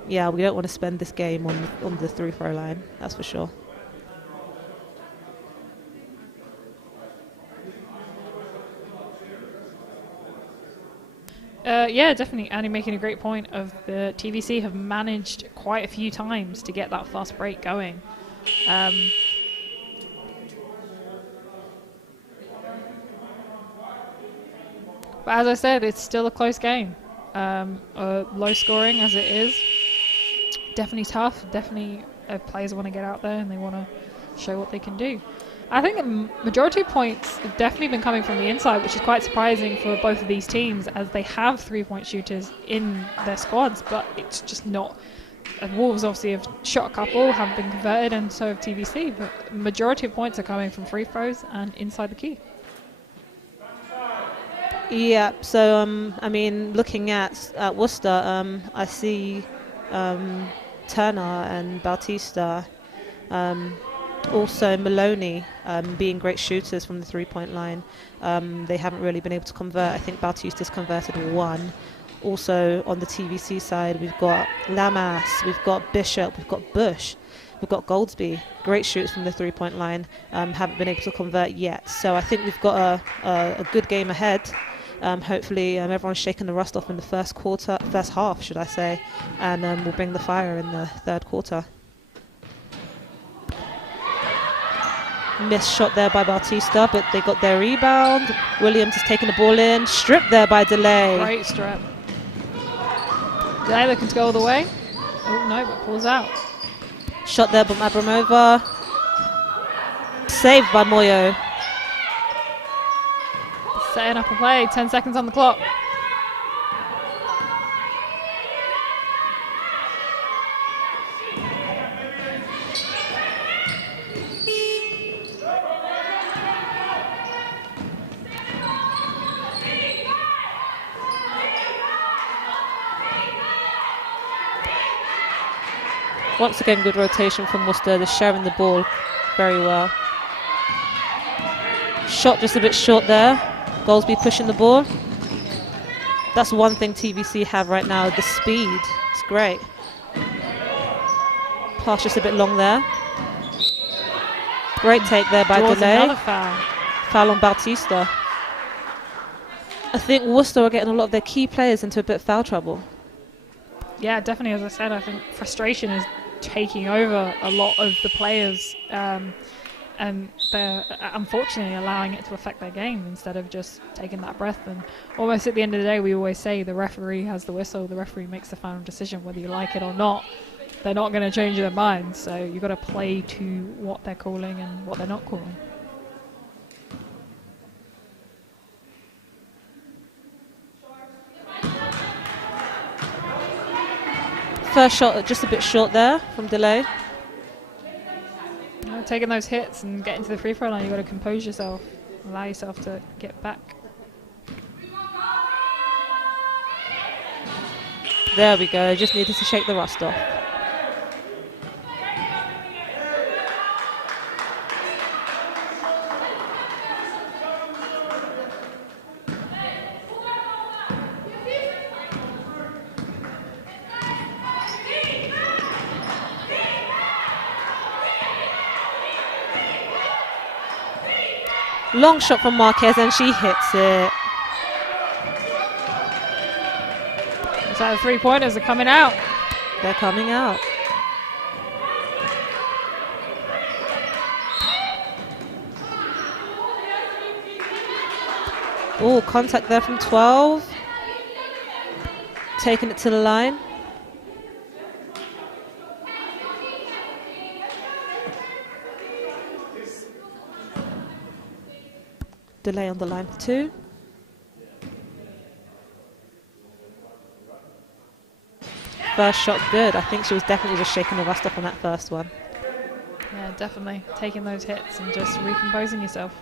Yeah, we don't want to spend this game on the 3-throw line, that's for sure. Yeah, definitely. Annie making a great point of the TVC have managed quite a few times to get that fast break going. But as I said, it's still a close game. Low scoring as it is. Definitely tough. Definitely players want to get out there and they want to show what they can do. I think the majority of points have definitely been coming from the inside, which is quite surprising for both of these teams as they have 3-point shooters in their squads, but it's just not. Wolves obviously have shot a couple, haven't been converted, and so have TVC, but the majority of points are coming from free throws and inside the key. Yeah, so I mean, looking at Worcester, I see Turner and Bautista, also Maloney being great shooters from the 3-point line. They haven't really been able to convert. I think Bautista's converted 1. Also on the TVC side, we've got Lamas, we've got Bishop, we've got Bush, we've got Goldsby. Great shooters from the 3-point line. Haven't been able to convert yet. So I think we've got a good game ahead. Hopefully everyone's shaking the rust off in the first half, should I say, and we'll bring the fire in the third quarter. Missed shot there by Bautista, but they got their rebound. Williams has taken the ball in. Stripped there by Delay. Great strip. Delay looking to go all the way. Oh, no, but pulls out. Shot there by Abramova. Saved by Moyo. Setting up a play. 10 seconds on the clock. Once again, good rotation from Worcester. They're sharing the ball very well. Shot just a bit short there. Goldsby pushing the ball. That's one thing TVC have right now, the speed. It's great. Pass just a bit long there. Great take there by Draws Delay. another foul. Foul on Bautista. I think Worcester are getting a lot of their key players into a bit of foul trouble. Yeah, definitely. As I said, I think frustration is taking over a lot of the players, and they're unfortunately allowing it to affect their game instead of just taking that breath. And almost at the end of the day, we always say the referee has the whistle, the referee makes the final decision whether you like it or not. They're not going to change their minds, so you've got to play to what they're calling and what they're not calling. First shot just a bit short there from Delay. Taking those hits and getting to the free throw line, you've got to compose yourself, allow yourself to get back. There we go, just needed to shake the rust off. Long shot from Marquez and she hits it. So the three-pointers are coming out. They're coming out. Oh, contact there from 12. Taking it to the line. Delay on the line for 2. First shot good. I think she was definitely just shaking the rust off on that first one. Yeah, definitely. Taking those hits and just recomposing yourself.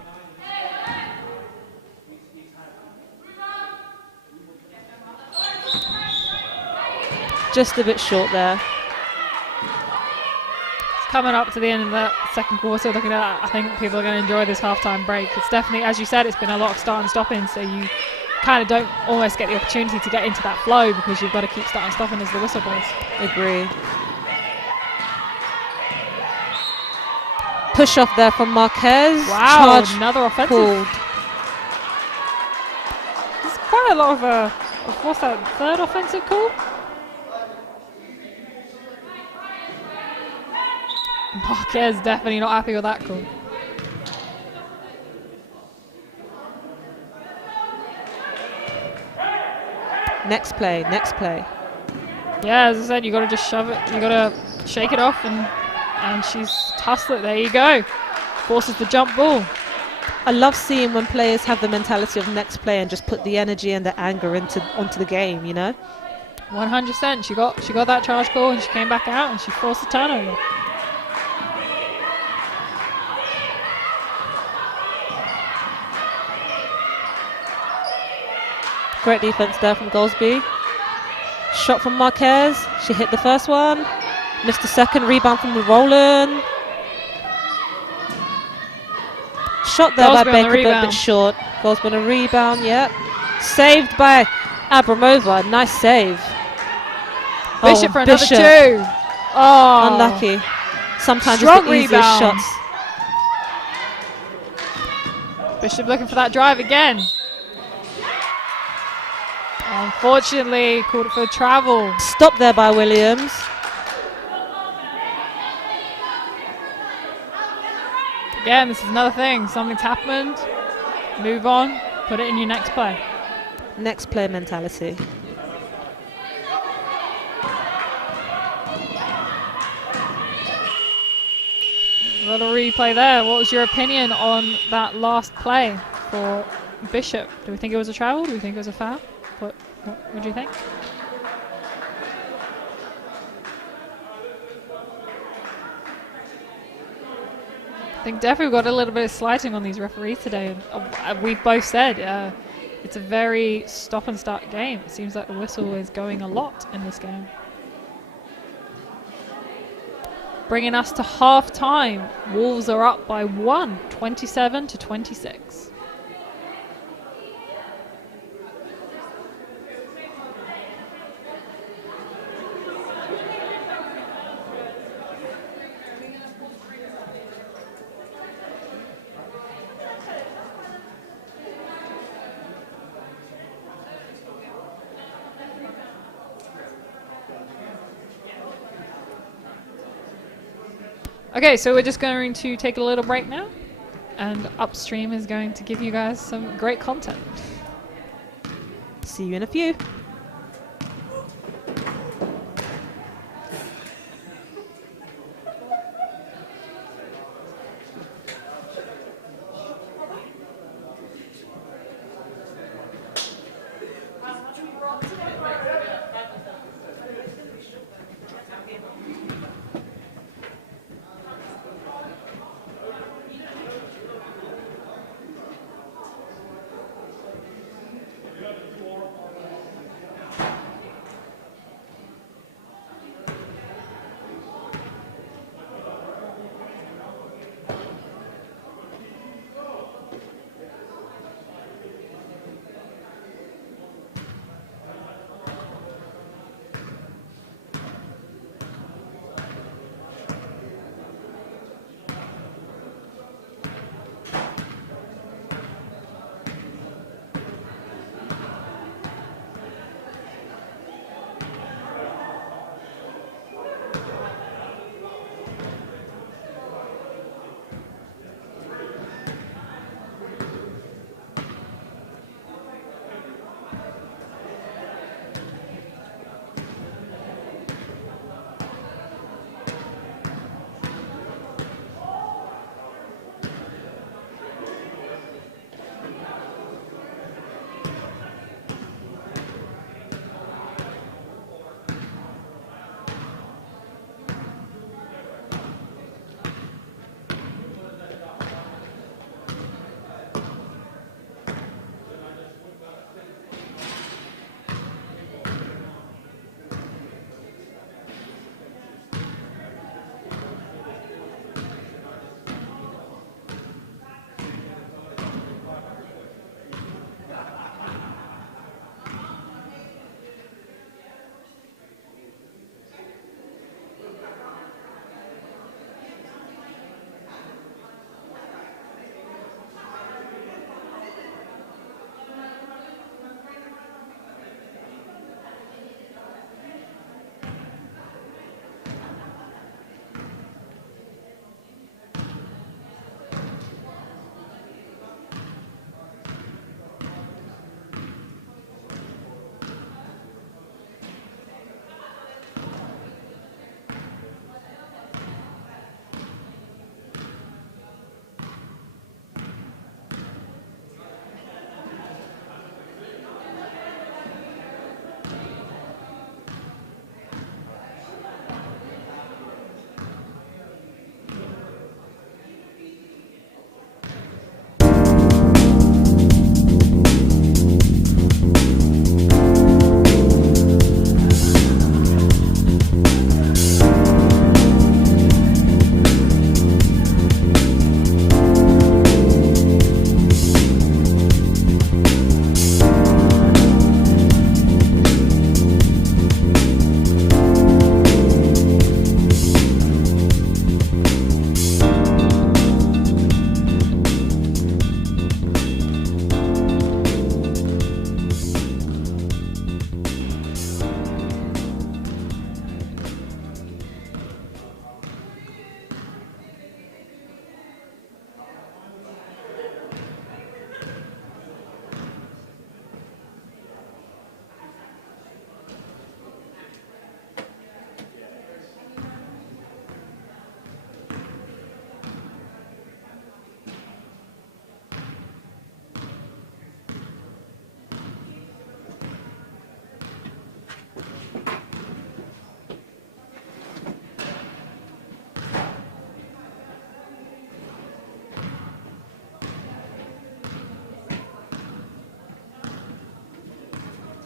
Just a bit short there. Coming up to the end of that second quarter, looking at that, I think people are going to enjoy this halftime break. It's definitely, as you said, it's been a lot of start and stopping, so you kind of don't almost get the opportunity to get into that flow because you've got to keep starting and stopping as the whistle blows. Agree. Push off there from Marquez. Wow, Charge another offensive. pulled. There's quite a lot of, what's that, third offensive call? Marquez definitely not happy with that call. Next play, next play. Yeah, as I said, you got to just shove it. You got to shake it off, and she's tossed it. There you go. Forces the jump ball. I love seeing when players have the mentality of next play and just put the energy and the anger onto the game. You know. 100%. She got that charge call, and she came back out, and she forced the turnover. Great defense there from Goldsby. Shot from Marquez. She hit the first one. Missed the second. Rebound from the Roland. Shot there by Baker, but a bit short. Goldsby on a rebound, yep. Saved by Abramova. Nice save. Bishop for another 2. Oh, unlucky. Sometimes strong it's the easiest rebound. shots. Bishop looking for that drive again. Unfortunately, called it for travel. Stopped there by Williams. Again, this is another thing. Something's happened. Move on. Put it in your next play. Next play mentality. A little replay there. What was your opinion on that last play for Bishop? Do we think it was a travel? Do we think it was a foul? What would you think? I think definitely we've got a little bit of slighting on these referees today. We've both said it's a very stop and start game. It seems like the whistle is going a lot in this game. bringing us to half time. Wolves are up by 1, 27-26. Okay, so we're just going to take a little break now, and Upstream is going to give you guys some great content. See you in a few.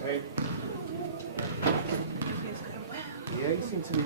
Hey. Yeah, you seem to be.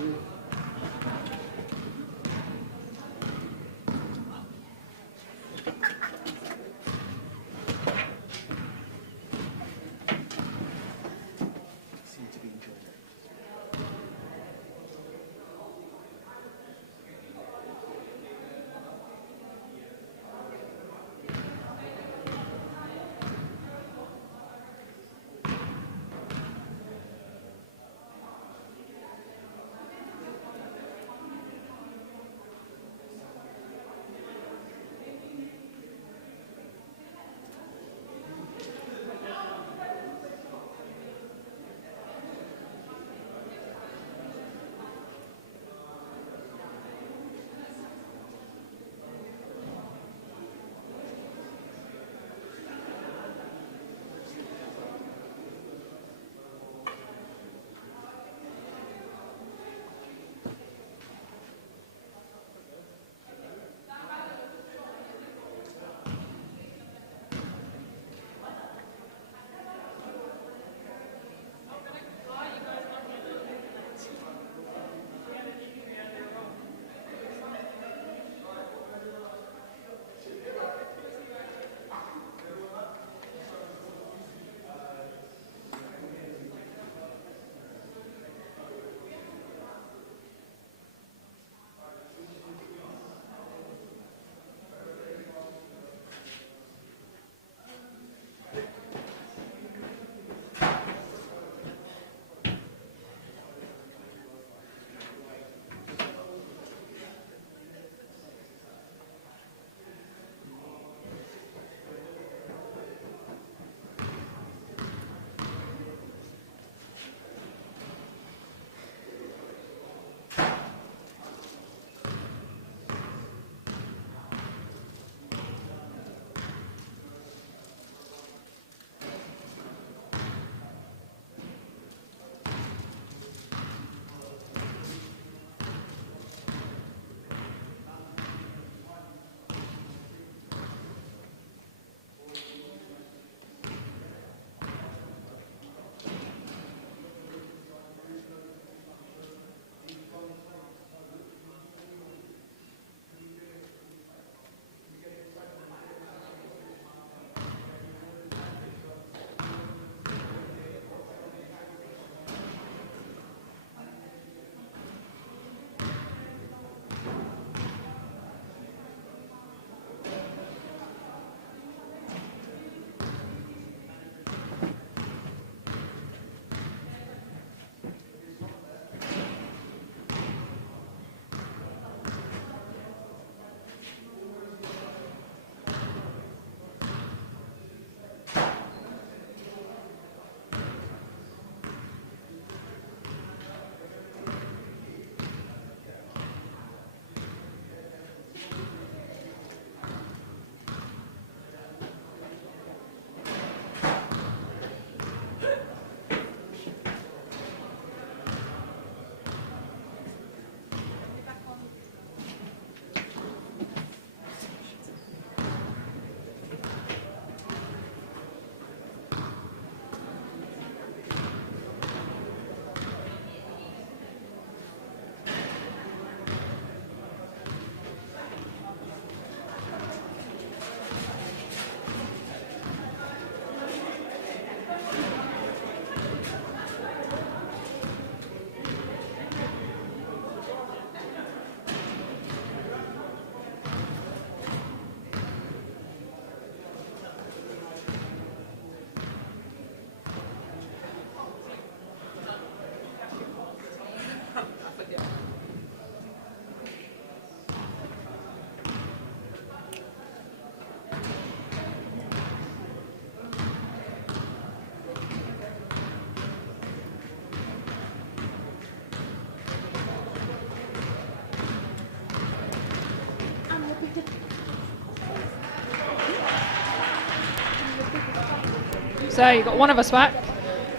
So you got one of us back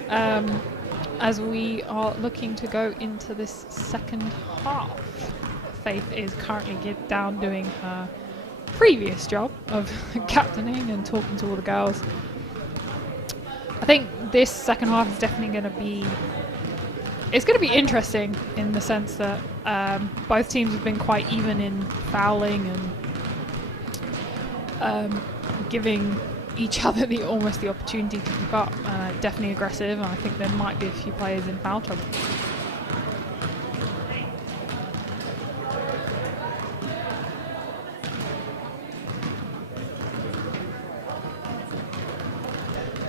as we are looking to go into this second half. Faith is currently down doing her previous job of captaining and talking to all the girls. I think this second half is definitely going to be... It's going to be interesting in the sense that both teams have been quite even in fouling and giving each other almost the opportunity to keep up. Definitely aggressive, and I think there might be a few players in foul trouble.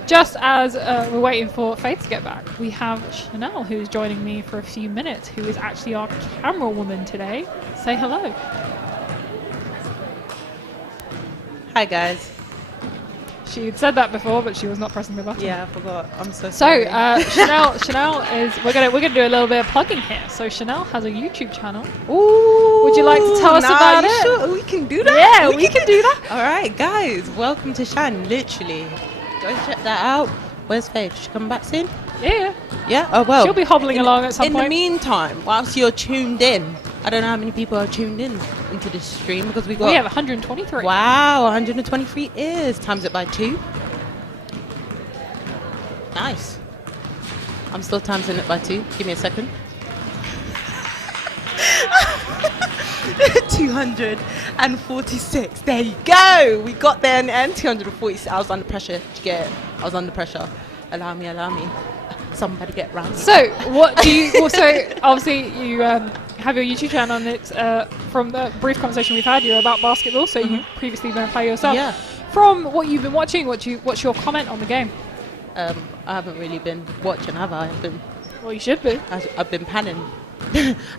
Just as we're waiting for Faith to get back, we have Chanel, who's joining me for a few minutes, who is actually our camera woman today. Say hello. Hi guys. She had said that before, but she was not pressing the button. Yeah, I forgot. I'm so sorry. So Chanel is we're gonna do a little bit of plugging here. So Chanel has a YouTube channel. Ooh. Would you like to tell us about it? Sure we can do that? Yeah, we can do that. All right, guys. Welcome to Shan. Literally, go check that out. Where's Faith? She coming back soon? Yeah. Yeah. Oh well. She'll be hobbling along at some point. In the meantime, whilst you're tuned in, I don't know how many people are tuned in into this stream because we have 123. Wow, 123 is times it by 2. Nice. I'm still timesing it by 2. Give me a second. 246. There you go. We got there in the end. 246. I was under pressure. Did you get it? I was under pressure. Allow me. Somebody get round. So, what do you also, obviously, you have your YouTube channel, and it's from the brief conversation we've had, you're about basketball, so you've previously been a player yourself. Yeah. From what you've been watching, what's your comment on the game? I haven't really been watching, have I? Well, you should be. I've been panning.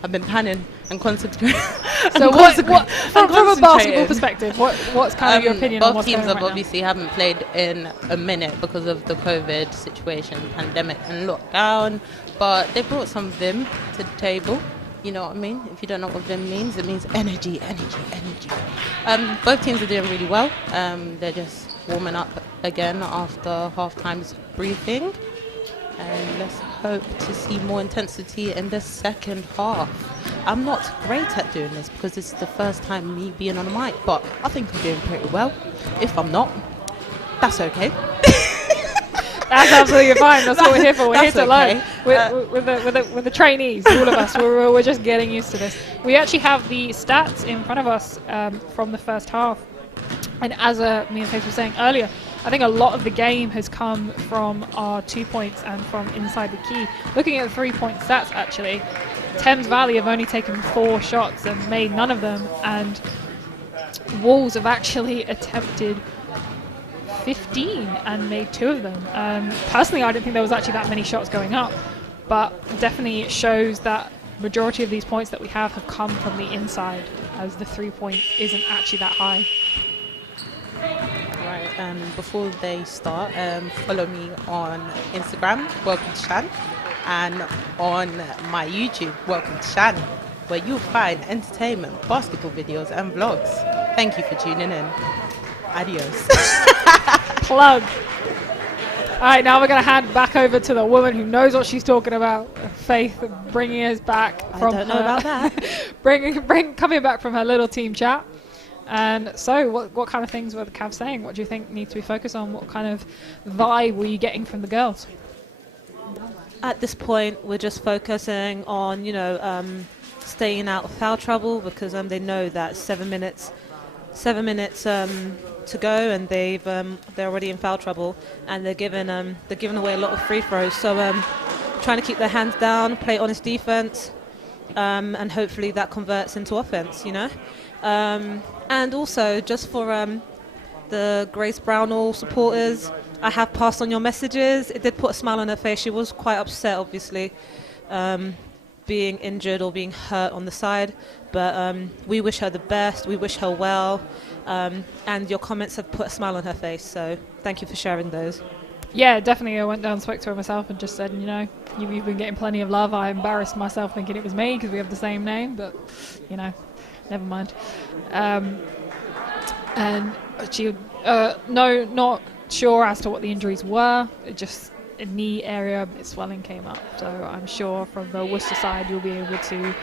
I've been panning and concentrating. So from a basketball perspective, what's kind of your opinion on both what's teams going on have right obviously haven't played in a minute because of the COVID situation, pandemic and lockdown, but they brought some vim to the table. You know what I mean? If you don't know what vim means, it means energy. Both teams are doing really well. They're just warming up again after half-time's briefing. And let's hope to see more intensity in the second half. I'm not great at doing this because this is the first time me being on a mic, but I think I'm doing pretty well. If I'm not, that's okay. That's absolutely fine. That's what we're here for. We're here to okay. learn. With the trainees, all of us, we're just getting used to this. We actually have the stats in front of us from the first half. And as me and Faith were saying earlier, I think a lot of the game has come from our 2 points and from inside the key. Looking at the 3-point stats, actually, Thames Valley have only taken 4 shots and made none of them. And Wolves have actually attempted 15 and made 2 of them. Personally, I didn't think there was actually that many shots going up, but definitely it shows that majority of these points that we have come from the inside, as the 3-point isn't actually that high. Right, before they start, follow me on Instagram, welcome to Shan, and on my YouTube, welcome to Shan, where you'll find entertainment, basketball videos and vlogs. Thank you for tuning in. Adios. Plug. All right, now we're going to hand back over to the woman who knows what she's talking about, Faith, bringing us back from I don't know about that. coming back from her little team chat. And so, what kind of things were the Cavs saying? What do you think needs to be focused on? What kind of vibe were you getting from the girls? At this point, we're just focusing on, staying out of foul trouble because they know that 7 minutes to go, and they're already in foul trouble, and they're giving away a lot of free throws. So trying to keep their hands down, play honest defense, and hopefully that converts into offense. And also, just for the Grace Brownell supporters, I have passed on your messages. It did put a smile on her face. She was quite upset, obviously, being injured or being hurt on the side. But we wish her the best. We wish her well. And your comments have put a smile on her face. So thank you for sharing those. Yeah, definitely. I went down and spoke to her myself and just said, you've been getting plenty of love. I embarrassed myself thinking it was me because we have the same name. But, never mind. And she, no, not sure as to what the injuries were. It just a knee area, a bit swelling came up. So I'm sure from the Worcester side you'll be able to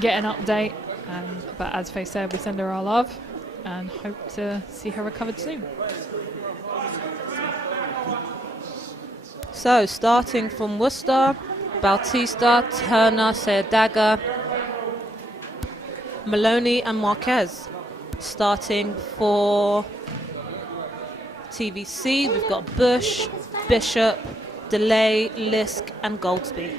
get an update. But as Faye said, we send her our love and hope to see her recovered soon. So starting from Worcester, Bautista, Turner, Sayadaga, Maloney and Marquez. Starting for TVC, we've got Bush, Bishop, DeLay, Lisk and Goldsby.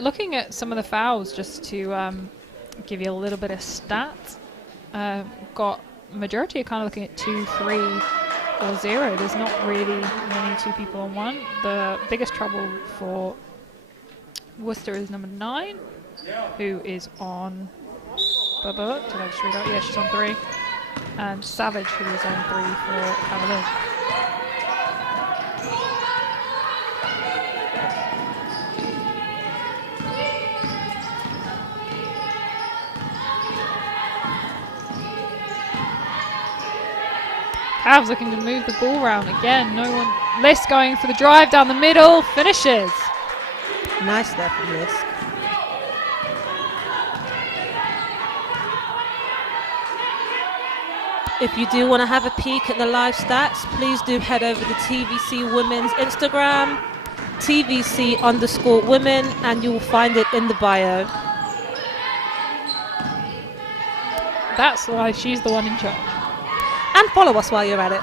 Looking at some of the fouls, just to give you a little bit of stats, got majority are kind of looking at 2, 3 or 0. There's not really many 2 people on 1. The biggest trouble for Worcester is number 9, who is on... Did I just read out? Yeah, she's on 3. And Savage, who is on 3 for Cavaliers. Cavs looking to move the ball around again. No one. Lisk going for the drive down the middle. Finishes. Nice there from Lisk. If you do want to have a peek at the live stats, please do head over to TVC Women's Instagram, TVC_women, and you will find it in the bio. That's why she's the one in charge. And follow us while you're at it.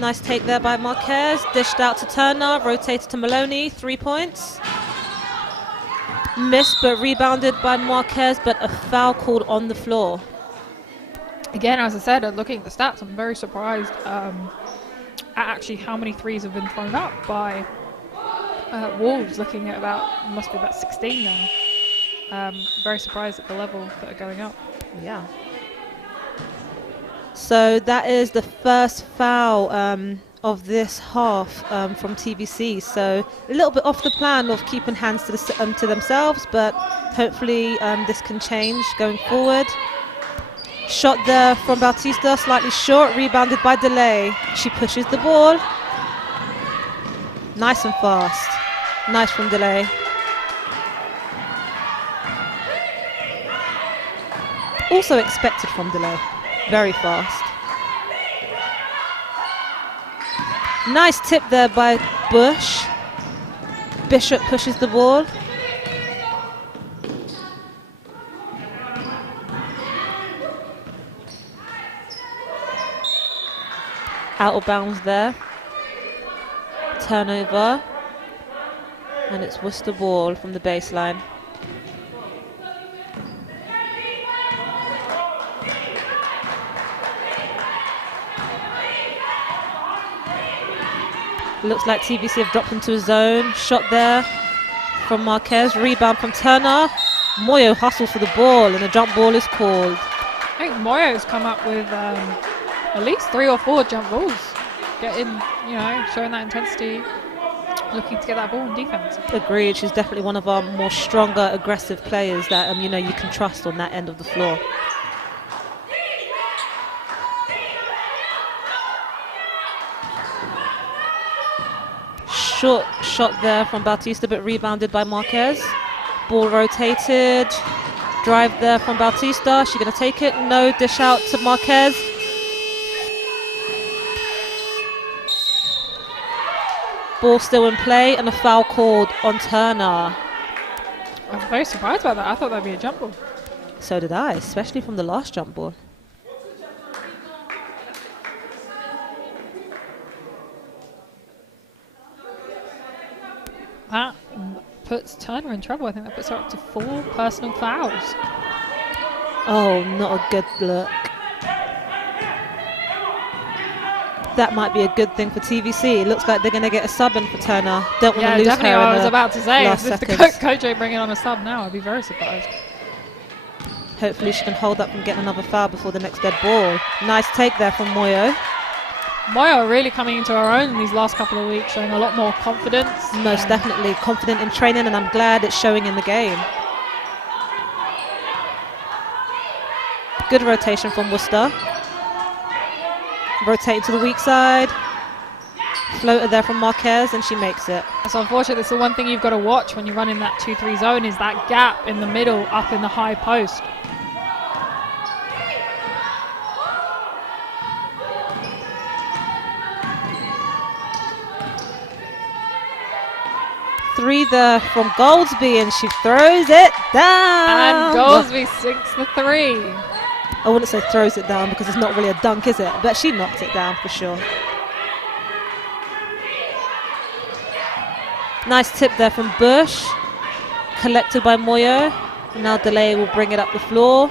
Nice take there by Marquez. Dished out to Turner, rotated to Maloney, 3 points. Missed but rebounded by Marquez, but a foul called on the floor. Again, as I said, looking at the stats, I'm very surprised at actually how many threes have been thrown up by Wolves, looking at must be about 16 now. Very surprised at the level that are going up. Yeah. So that is the first foul of this half from TVC. So a little bit off the plan of keeping hands to themselves, but hopefully this can change going forward. Shot there from Bautista, slightly short, rebounded by DeLay. She pushes the ball. Nice and fast. Nice from DeLay. Also expected from DeLay. Very fast. Nice tip there by Bush. Bishop pushes the ball. Out of bounds there. Turnover. And it's Worcester ball from the baseline. Looks like TVC have dropped into a zone. Shot there from Marquez. Rebound from Turner. Moyo hustles for the ball and a jump ball is called. I think Moyo's come up with at least 3 or 4 jump balls. Getting, showing that intensity, looking to get that ball in defense. Agreed. She's definitely one of our more stronger, aggressive players that you can trust on that end of the floor. Short shot there from Bautista, but rebounded by Marquez. Ball rotated. Drive there from Bautista. Is she going to take it? No. Dish out to Marquez. Ball still in play and a foul called on Turner. I'm very surprised by that. I thought that'd be a jump ball. So did I, especially from the last jump ball. That puts Turner in trouble. I think that puts her up to 4 personal fouls. Oh, not a good look. That might be a good thing for TVC. It looks like they're going to get a sub in for Turner. Don't want to lose definitely. her. I was about to say, if the coach ain't bringing on a sub now, I'd be very surprised. Hopefully she can hold up and get another foul before the next dead ball. Nice take there from Moyo. Moyo really coming into her own in these last couple of weeks, showing a lot more confidence. Most definitely confident in training, and I'm glad it's showing in the game. Good rotation from Worcester. Rotating to the weak side. Floater there from Marquez, and she makes it. So unfortunately, it's the one thing you've got to watch when you run in that 2-3 zone is that gap in the middle up in the high post. Three there from Goldsby, and she throws it down. And Goldsby sinks the 3. I wouldn't say throws it down because it's not really a dunk, is it? But she knocks it down for sure. Nice tip there from Bush. Collected by Moyo. And now Delay will bring it up the floor.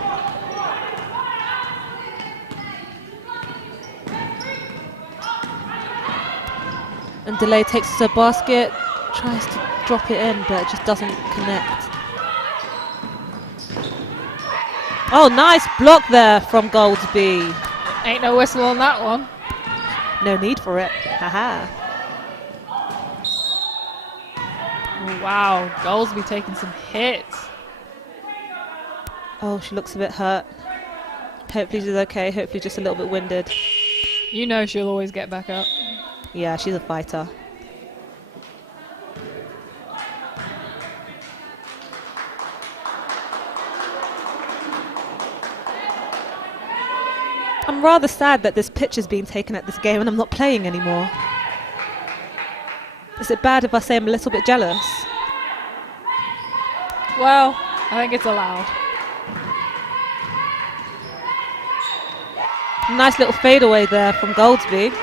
And Delay takes it to the basket. Tries to drop it in, but it just doesn't connect. Oh, nice block there from Goldsby. Ain't no whistle on that one. No need for it. Haha. Wow, Goldsby taking some hits. Oh, she looks a bit hurt. Hopefully she's okay. Hopefully just a little bit winded. You know she'll always get back up. Yeah, she's a fighter. I'm rather sad that this pitch is being taken at this game and I'm not playing anymore. Is it bad if I say I'm a little bit jealous? Well, I think it's allowed. Nice little fadeaway there from Goldsby.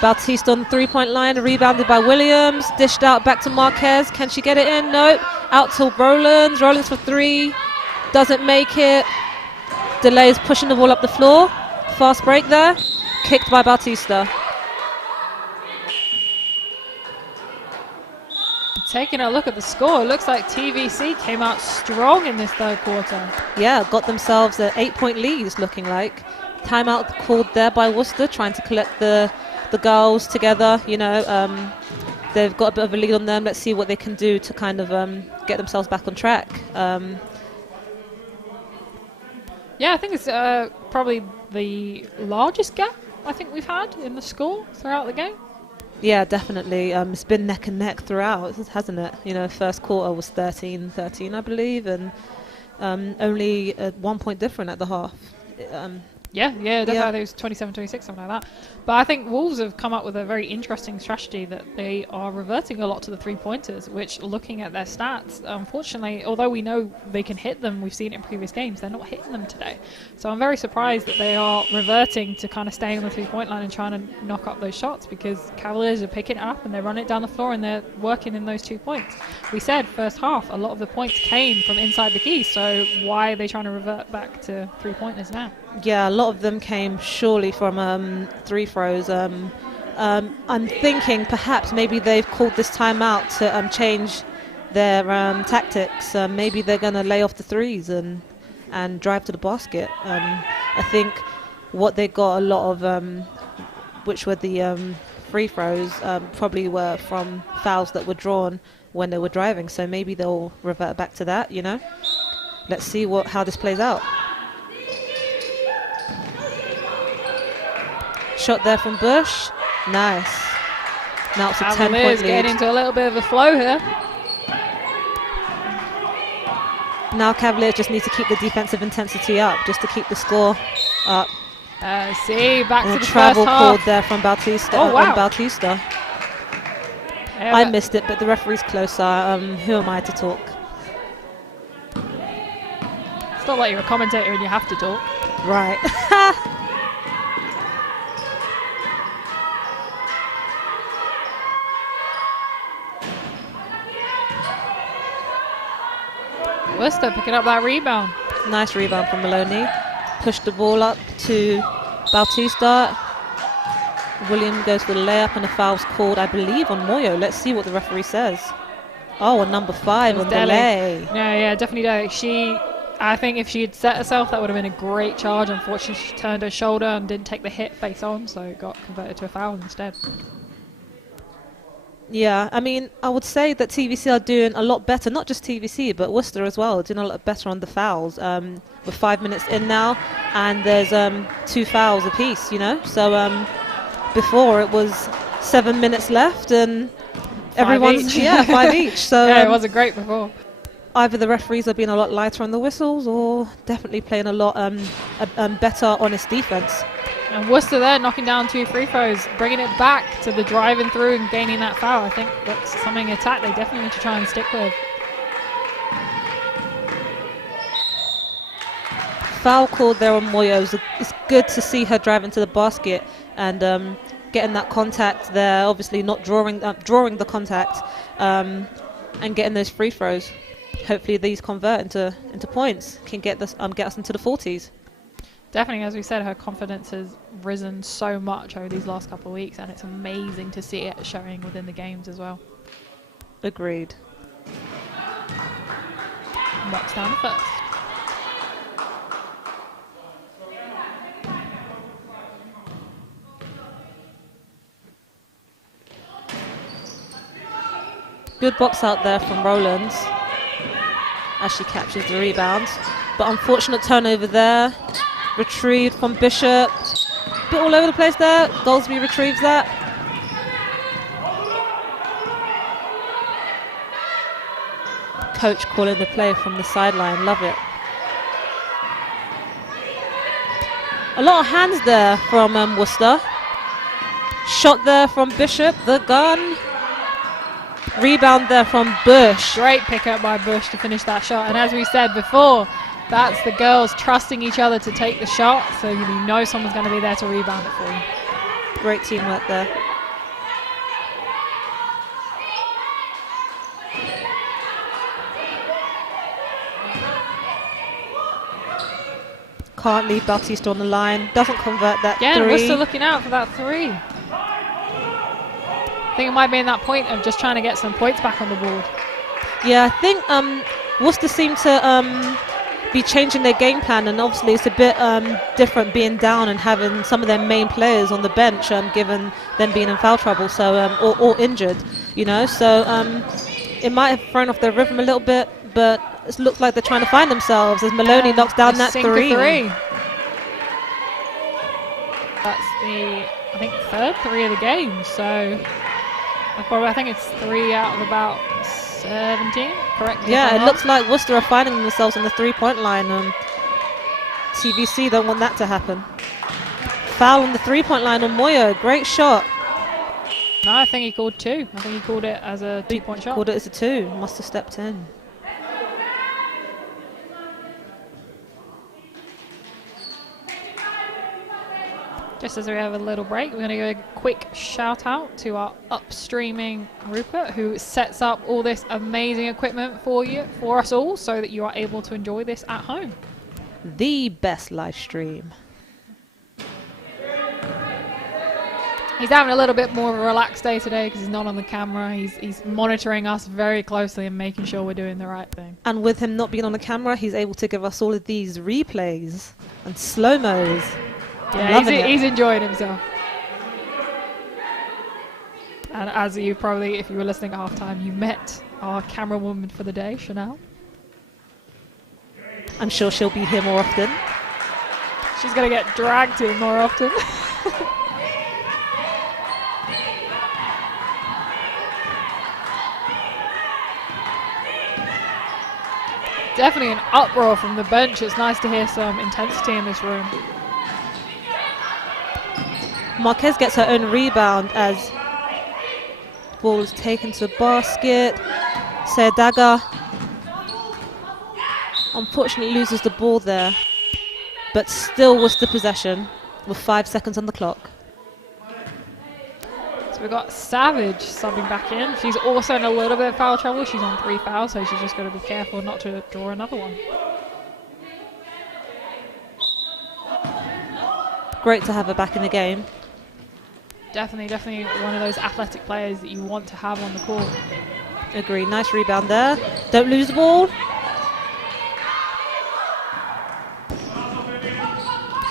Bautista on the three-point line, rebounded by Williams, dished out back to Marquez. Can she get it in? Nope. Out to Rollins. Rollins for 3. Doesn't make it. Delay is pushing the ball up the floor. Fast break there. Kicked by Bautista. Taking a look at the score, it looks like TVC came out strong in this third quarter. Yeah, got themselves an 8-point lead, it's looking like. Timeout called there by Worcester, trying to collect the girls together. You know, they've got a bit of a lead on them. Let's see what they can do to kind of get themselves back on track. Yeah, I think it's probably the largest gap I think we've had in the score throughout the game. Yeah, definitely. It's been neck and neck throughout, hasn't it? You know, first quarter was 13-13, I believe, and only 1 point different at the half. Yeah, definitely. It was 27-26, something like that. But I think Wolves have come up with a very interesting strategy that they are reverting a lot to the three-pointers, which, looking at their stats, unfortunately, although we know they can hit them, we've seen it in previous games, they're not hitting them today. So I'm very surprised that they are reverting to kind of staying on the three-point line and trying to knock up those shots, because Cavaliers are picking it up and they're running it down the floor and they're working in those 2 points. We said first half, a lot of the points came from inside the key, so why are they trying to revert back to three-pointers now? Yeah, a lot of them came surely from three throws. I'm thinking perhaps maybe they've called this timeout to change their tactics. Maybe they're going to lay off the threes and drive to the basket. I think what they got a lot of, which were the free throws, probably were from fouls that were drawn when they were driving. So maybe they'll revert back to that, you know. Let's see how this plays out. Shot there from Bush. Nice. Now it's a 10-point lead. Getting into a little bit of a flow here. Now Cavaliers just need to keep the defensive intensity up, just to keep the score up. See, back and to the travel first half. called there from Bautista. Oh, wow. Bautista. Yeah, I missed it, but the referee's closer. Who am I to talk? It's not like you're a commentator and you have to talk. Right. Worcester picking up that rebound. Nice rebound from Maloney. Pushed the ball up to Bautista. William goes for the layup and the foul's called, I believe, on Moyo. Let's see what the referee says. Oh, on number 5 on delay. Yeah, definitely delay. I think if she had set herself, that would have been a great charge. Unfortunately, she turned her shoulder and didn't take the hit face on, so it got converted to a foul instead. Yeah, I mean, I would say that TVC are doing a lot better, not just TVC, but Worcester as well, doing a lot better on the fouls. We're 5 minutes in now, and there's 2 fouls apiece, you know? So before it was 7 minutes left, and everyone's, yeah, 5 each. So yeah, it wasn't great before. Either the referees are being a lot lighter on the whistles, or definitely playing a lot better honest defense. And Worcester there knocking down 2 free throws, bringing it back to the driving through and gaining that foul. I think that's something attack they definitely need to try and stick with. Foul called there on Moyo. It's good to see her driving to the basket and getting that contact there. Obviously not drawing the contact and getting those free throws. Hopefully these convert into points. Can get us into the 40s. Definitely, as we said, her confidence has risen so much over these last couple of weeks, and it's amazing to see it showing within the games as well. Agreed. Knocks down the first. Good box out there from Rowlands as she captures the rebound. But unfortunate turnover there. Retrieved from Bishop. Bit all over the place there. Goldsby retrieves that. Coach calling the play from the sideline. Love it. A lot of hands there from Worcester. Shot there from Bishop. The gun. Rebound there from Bush. Great pick up by Bush to finish that shot. And as we said before, that's the girls trusting each other to take the shot, so you know someone's going to be there to rebound it for you. Great teamwork there. Can't leave Bautista on the line. Doesn't convert that Again, three. we're still looking out for that 3. I think it might be in that point of just trying to get some points back on the board. Yeah, I think Worcester seem to be changing their game plan, and obviously it's a bit different being down and having some of their main players on the bench, given them being in foul trouble, so or injured, you know. So it might have thrown off their rhythm a little bit, but it looks like they're trying to find themselves as Maloney knocks down that 3. That's the, I think, 3rd 3 of the game. So I think it's 3 out of about 17. Correct? Yeah, it looks like Worcester are finding themselves on the 3-point line. TVC don't want that to happen. Foul on the 3-point line on Moyo. Great shot. No, I think he called 2. I think he called it as a 2-point shot. Called it as a 2. Must have stepped in. Just as we have a little break, we're going to give a quick shout out to our upstreaming Rupert, who sets up all this amazing equipment for us all, so that you are able to enjoy this at home. The best live stream. He's having a little bit more of a relaxed day today because he's not on the camera. He's monitoring us very closely and making sure we're doing the right thing. And with him not being on the camera, he's able to give us all of these replays and slow-mos. Yeah, he's enjoying himself. And as you probably, if you were listening at halftime, you met our camera woman for the day, Chanel. I'm sure she'll be here more often. She's going to get dragged in more often. Definitely an uproar from the bench. It's nice to hear some intensity in this room. Marquez gets her own rebound as ball is taken to the basket. Sayadaga unfortunately loses the ball there, but still was the possession with 5 seconds on the clock. So we've got Savage subbing back in. She's also in a little bit of foul trouble. She's on 3 fouls, so she's just got to be careful not to draw another one. Great to have her back in the game. Definitely one of those athletic players that you want to have on the court. Agree. Nice rebound there. Don't lose the ball.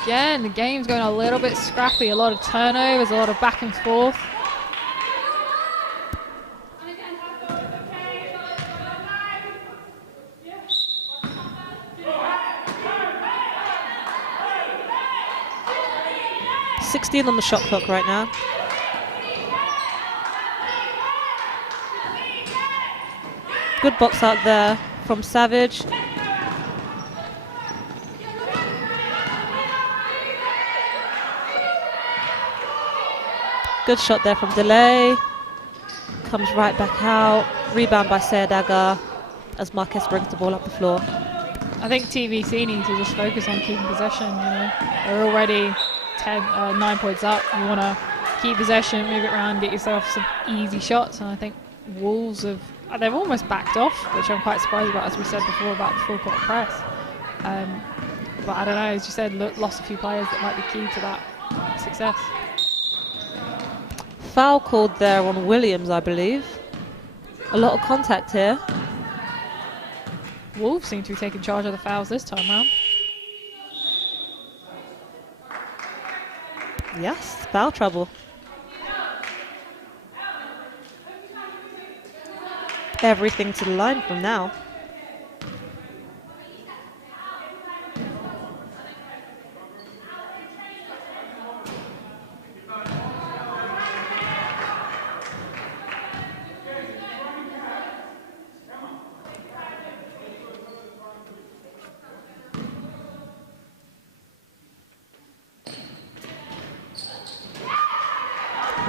Again, the game's going a little bit scrappy. A lot of turnovers, a lot of back and forth. 16 on the shot clock right now. Good box out there from Savage. Good shot there from Delay. Comes right back out. Rebound by Sayadaga as Marquez brings the ball up the floor. I think TVC needs to just focus on keeping possession. You know, they're already 9 points up. You want to keep possession, move it around, get yourself some easy shots. And I think Wolves they've almost backed off, which I'm quite surprised about, as we said before about the full court press. But I don't know, as you said, lost a few players that might be key to that success. Foul called there on Williams, I believe. A lot of contact here. Wolves seem to be taking charge of the fouls this time round. Yes, foul trouble. Everything to the line from now.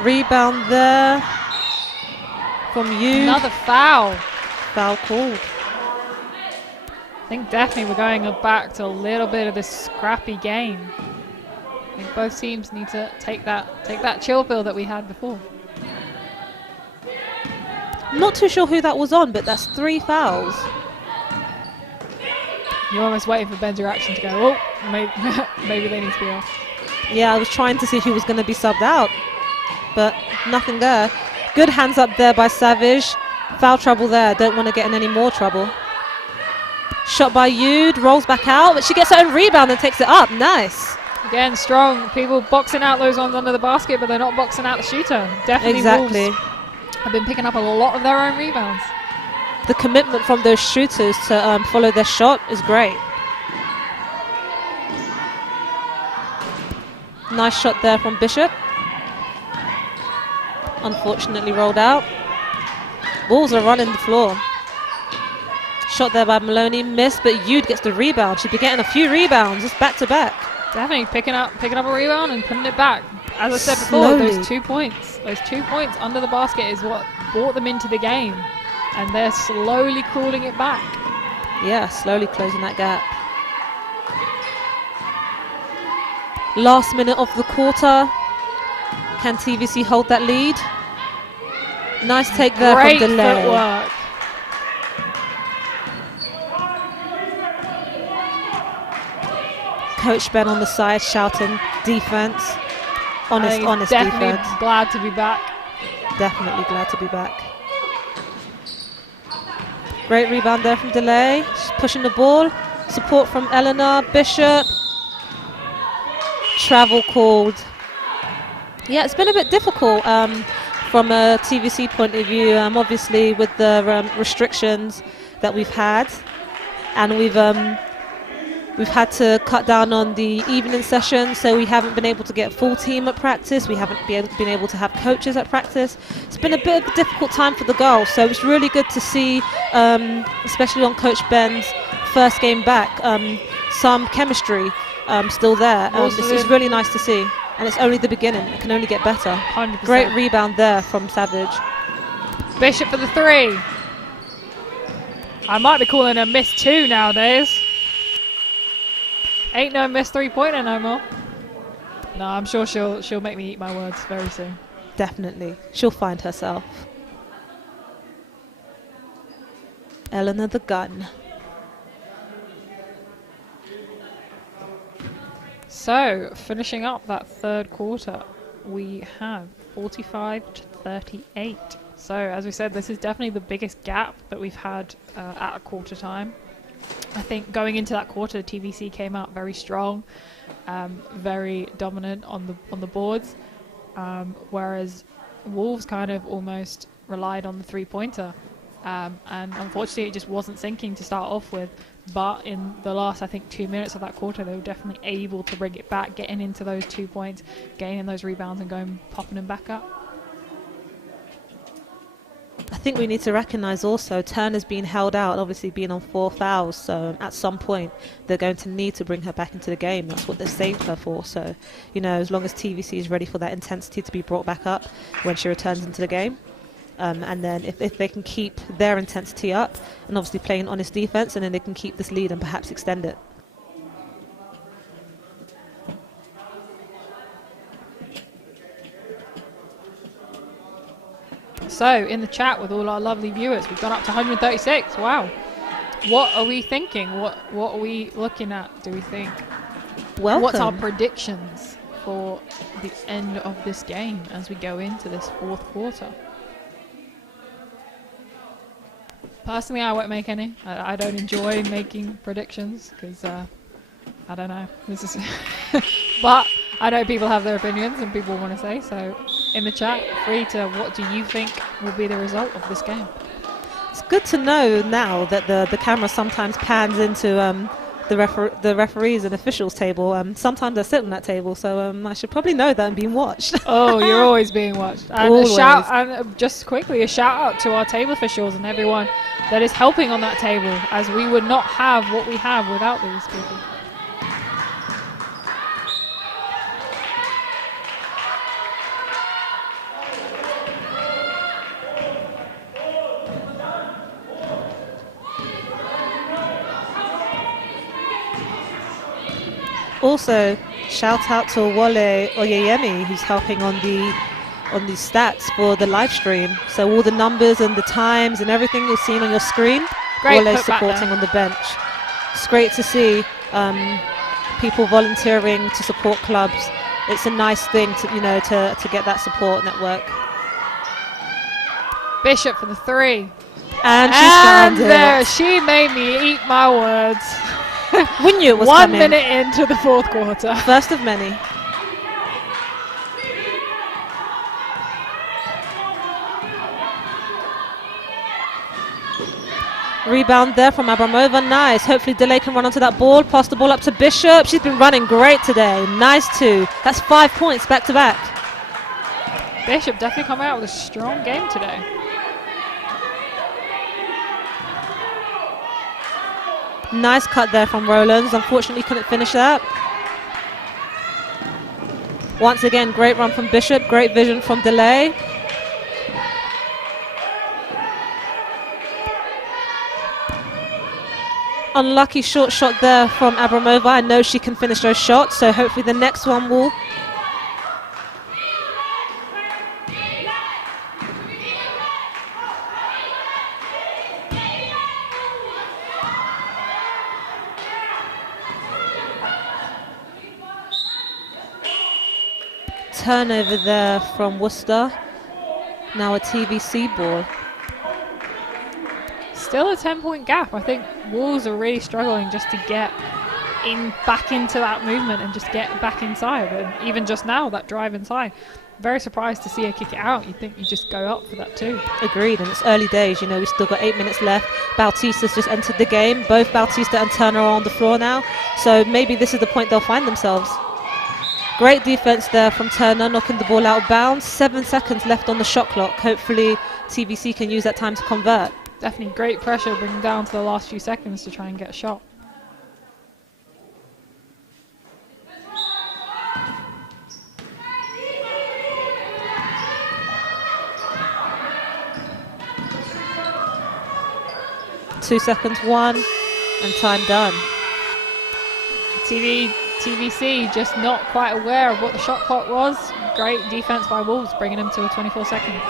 Rebound there from you. Another foul. Foul called. I think definitely we're going back to a little bit of this scrappy game. I think both teams need to take that chill pill that we had before. Not too sure who that was on, but that's 3 fouls. You're almost waiting for Ben's reaction to go, oh, maybe they need to be off. Yeah, I was trying to see who was going to be subbed out, but nothing there. Good hands up there by Savage. Foul trouble there. Don't want to get in any more trouble. Shot by Yude. Rolls back out, but she gets her own rebound and takes it up. Nice. Again, strong. People boxing out those ones under the basket, but they're not boxing out the shooter. Definitely Exactly. Wolves have been picking up a lot of their own rebounds. The commitment from those shooters to follow their shot is great. Nice shot there from Bishop. Unfortunately rolled out. Wolves are running the floor. Shot there by Maloney, missed, but Yude gets the rebound. She'd be getting a few rebounds, just back to back. Definitely picking up a rebound and putting it back. As I said before, those 2 points under the basket is what brought them into the game, and they're slowly crawling it back. Yeah, slowly closing that gap. Last minute of the quarter. Can TVC hold that lead? Nice take there Great from Delay. footwork. Coach Ben on the side shouting defense. Honest Definitely defense. glad to be back. Definitely glad to be back. Great rebound there from Delay. She's pushing the ball. Support from Eleanor. Bishop. Travel called. Yeah, it's been a bit difficult from a TVC point of view, obviously with the restrictions that we've had, and we've had to cut down on the evening session, so we haven't been able to get full team at practice. We haven't been able to have coaches at practice. It's been a bit of a difficult time for the girls, so it's really good to see, especially on Coach Ben's first game back, some chemistry still there. It's really nice to see. And it's only the beginning. It can only get better. 100%. Great rebound there from Savage. Bishop for the 3. I might be calling her miss 2 nowadays. Ain't no miss 3-pointer no more. No, I'm sure she'll make me eat my words very soon. Definitely. She'll find herself. Eleanor the gun. So, finishing up that third quarter, we have 45-38. So, as we said, this is definitely the biggest gap that we've had at a quarter time. I think going into that quarter, TVC came out very strong, very dominant on the boards, whereas Wolves kind of almost relied on the 3-pointer. And unfortunately, it just wasn't sinking to start off with. But in the last, I think, 2 minutes of that quarter, they were definitely able to bring it back, getting into those 2 points, gaining those rebounds and going, popping them back up. I think we need to recognise also Turner's being held out, obviously being on 4 fouls, so at some point they're going to need to bring her back into the game. That's what they've saved her for. So, you know, as long as TVC is ready for that intensity to be brought back up when she returns into the game, and then if they can keep their intensity up and obviously playing honest defence, and then they can keep this lead and perhaps extend it. So, in the chat with all our lovely viewers, we've gone up to 136. Wow. What are we thinking? What are we looking at, do we think? Welcome. What's our predictions for the end of this game as we go into this 4th quarter? Personally, I won't make any. I don't enjoy making predictions because, I don't know. This is but I know people have their opinions and people want to say, so in the chat, free to what do you think will be the result of this game? It's good to know now that the camera sometimes pans into the referees and officials table. Sometimes I sit on that table, so I should probably know that I'm being watched. Oh, you're always being watched. And Always. just quickly, a shout out to our table officials and everyone that is helping on that table, as we would not have what we have without these people. Also, shout out to Wale Oyeyemi, who's helping on the stats for the live stream. So all the numbers and the times and everything you're seeing on your screen, Great Wale's put back supporting there. on the bench. It's great to see people volunteering to support clubs. It's a nice thing to to get that support network. Bishop for the 3. And she's And found there, it. she made me eat my words. We knew it was 1 coming. minute into the 4th quarter. First of many. Rebound there from Abramova. Nice. Hopefully Delay can run onto that ball. Pass the ball up to Bishop. She's been running great today. Nice too. That's 5 points back to back. Bishop definitely coming out with a strong game today. Nice cut there from Rowlands. Unfortunately couldn't finish that. Once again, great run from Bishop. Great vision from Delay. Unlucky short shot there from Abramova. I know she can finish those shots, so hopefully the next one will. Turnover there from Worcester. Now a TVC ball. Still a 10-point gap. I think Wolves are really struggling just to get back into that movement and just get back inside. And even just now, that drive inside, very surprised to see her kick it out. You'd think you just go up for that too. Agreed, and it's early days. You know, we've still got 8 minutes left. Bautista's just entered the game. Both Bautista and Turner are on the floor now. So maybe this is the point they'll find themselves. Great defense there from Turner, knocking the ball out of bounds. 7 seconds left on the shot clock. Hopefully TVC can use that time to convert. Definitely great pressure bringing down to the last few seconds to try and get a shot. Two seconds, one, and time done. TVC just not quite aware of what the shot clock was. Great defense by Wolves, bringing them to a 24-second.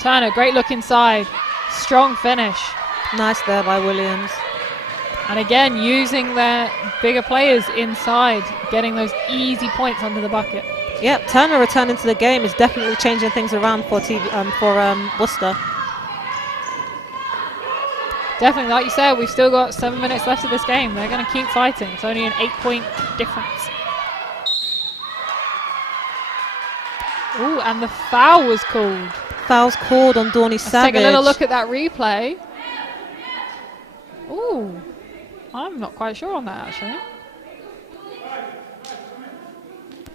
Turner, great look inside. Strong finish. Nice there by Williams. And again, using their bigger players inside, getting those easy points under the bucket. Yep, Turner returning to the game is definitely changing things around for Worcester. Definitely, like you said, we've still got 7 minutes left of this game. They're going to keep fighting. It's only an 8-point difference. Ooh, and the foul was called. Foul's called on Dawny Let's Savage. take a little look at that replay. Ooh, I'm not quite sure on that actually.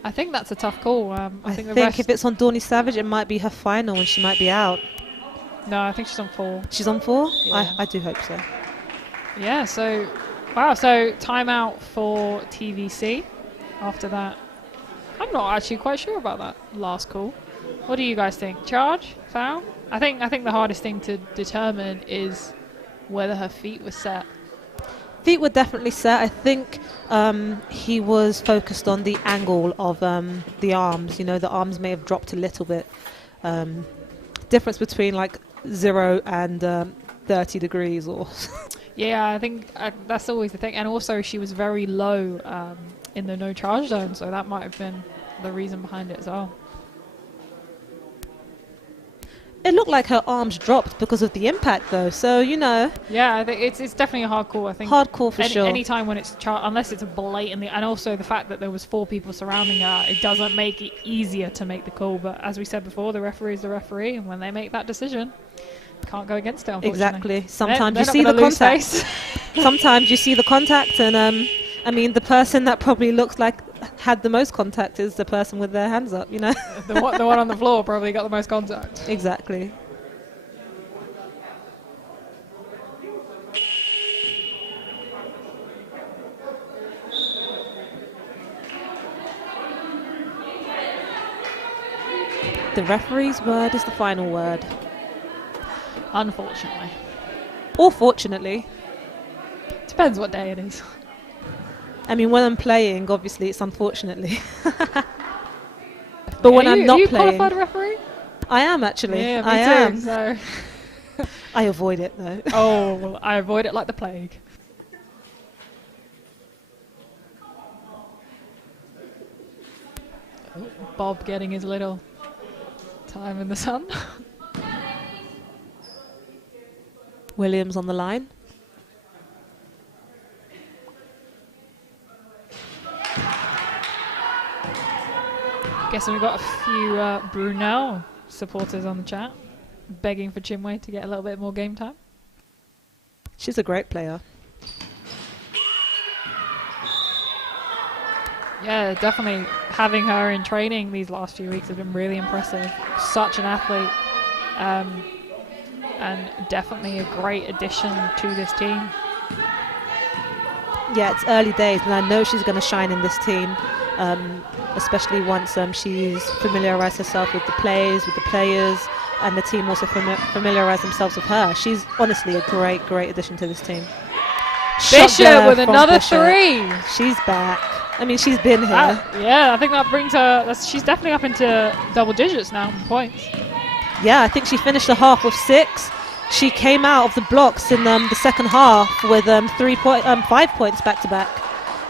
I think that's a tough call. I think if it's on Dawny Savage, it might be her final and she might be out. No, I think she's on 4. She's on 4? Yeah. I do hope so. Yeah, so, wow, so timeout for TVC after that. I'm not actually quite sure about that last call. What do you guys think? Charge? Foul? I think the hardest thing to determine is whether her feet were set. Feet were definitely set. I think he was focused on the angle of the arms. You know, the arms may have dropped a little bit. Difference between like 0 and 30 degrees or... Yeah, I think that's always the thing. And also she was very low in the no charge zone, so that might have been the reason behind it as well. It looked like her arms dropped because of the impact though, so you know. Yeah, I think it's definitely a hard call. I think hard call for sure. Any time when it's unless it's a blatantly, and also the fact that there was 4 people surrounding her, it doesn't make it easier to make the call. But as we said before, the referee is the referee, and when they make that decision, can't go against it. Unfortunately. Exactly. Sometimes they're you see the lose contact. face. Sometimes you see the contact, and I mean, the person that probably looks like had the most contact is the person with their hands up. You know. the one on the floor probably got the most contact. Exactly. The referee's word is the final word. Unfortunately. Or fortunately. Depends what day it is. I mean, when I'm playing, obviously it's unfortunately. But when I'm not playing... Are you playing... qualified referee? I am actually. Yeah, me I too, am. So. I avoid it though. Oh, well, I avoid it like the plague. Oh, Bob getting his little time in the sun. Williams on the line. Guessing we've got a few Brunel supporters on the chat, begging for Chinwei to get a little bit more game time. She's a great player. Yeah, definitely having her in training these last few weeks has been really impressive. Such an athlete, and definitely a great addition to this team. Yeah, it's early days, and I know she's going to shine in this team, especially once she's familiarised herself with the plays, with the players, and the team also familiarise themselves with her. She's honestly a great addition to this team. Bishop with another 3. She's back. I mean, she's been here. Yeah, I think that brings her... she's definitely up into double digits now in points. Yeah, I think she finished the half with 6. She came out of the blocks in the second half with 5 points back to back,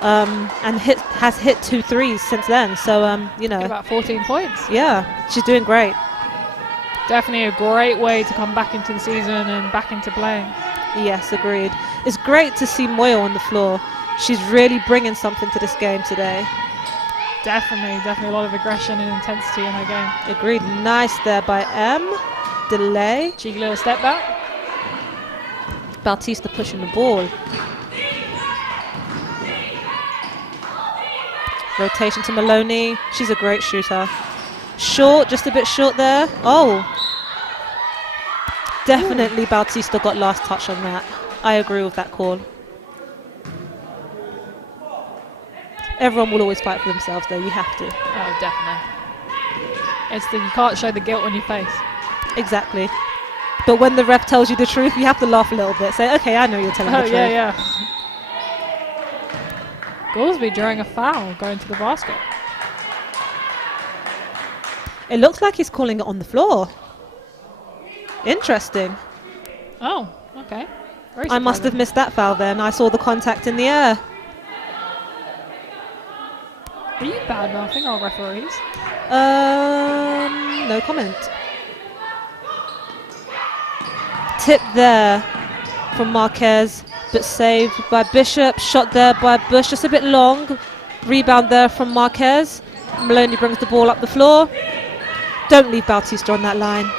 and has hit 2 threes since then. So you know, about 14 points. Yeah, she's doing great. Definitely a great way to come back into the season and back into playing. Yes, agreed. It's great to see Moyo on the floor. She's really bringing something to this game today. Definitely a lot of aggression and intensity in her game. Agreed. Nice there by M. Delay. Cheeky little step back. Bautista pushing the ball. Rotation to Maloney. She's a great shooter. Short, just a bit short there. Oh. Definitely Bautista got last touch on that. I agree with that call. Everyone will always fight for themselves though, you have to. Oh, definitely. It's you can't show the guilt on your face. Exactly. But when the ref tells you the truth, you have to laugh a little bit. Say, okay, I know you're telling the truth. Yeah. Goolsby during a foul going to the basket. It looks like he's calling it on the floor. Interesting. Oh, okay. Very I must have missed that foul then. I saw the contact in the air. Are you bad-mouthing our referees? No comment. Tip there from Marquez, but saved by Bishop. Shot there by Bush, just a bit long. Rebound there from Marquez. Maloney brings the ball up the floor. Don't leave Bautista on that line.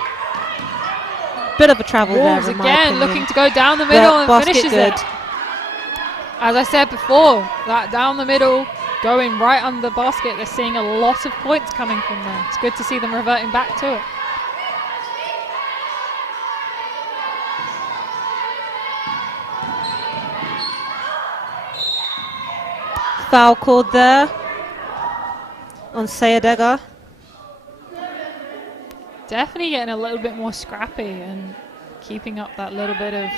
Bit of a travel Wolves there, in my again opinion. looking to go down the middle and basket finishes good. it. As I said before, that down the middle, going right under the basket, they're seeing a lot of points coming from there. It's good to see them reverting back to it. Foul called there on Sayadega. Definitely getting a little bit more scrappy and keeping up that little bit of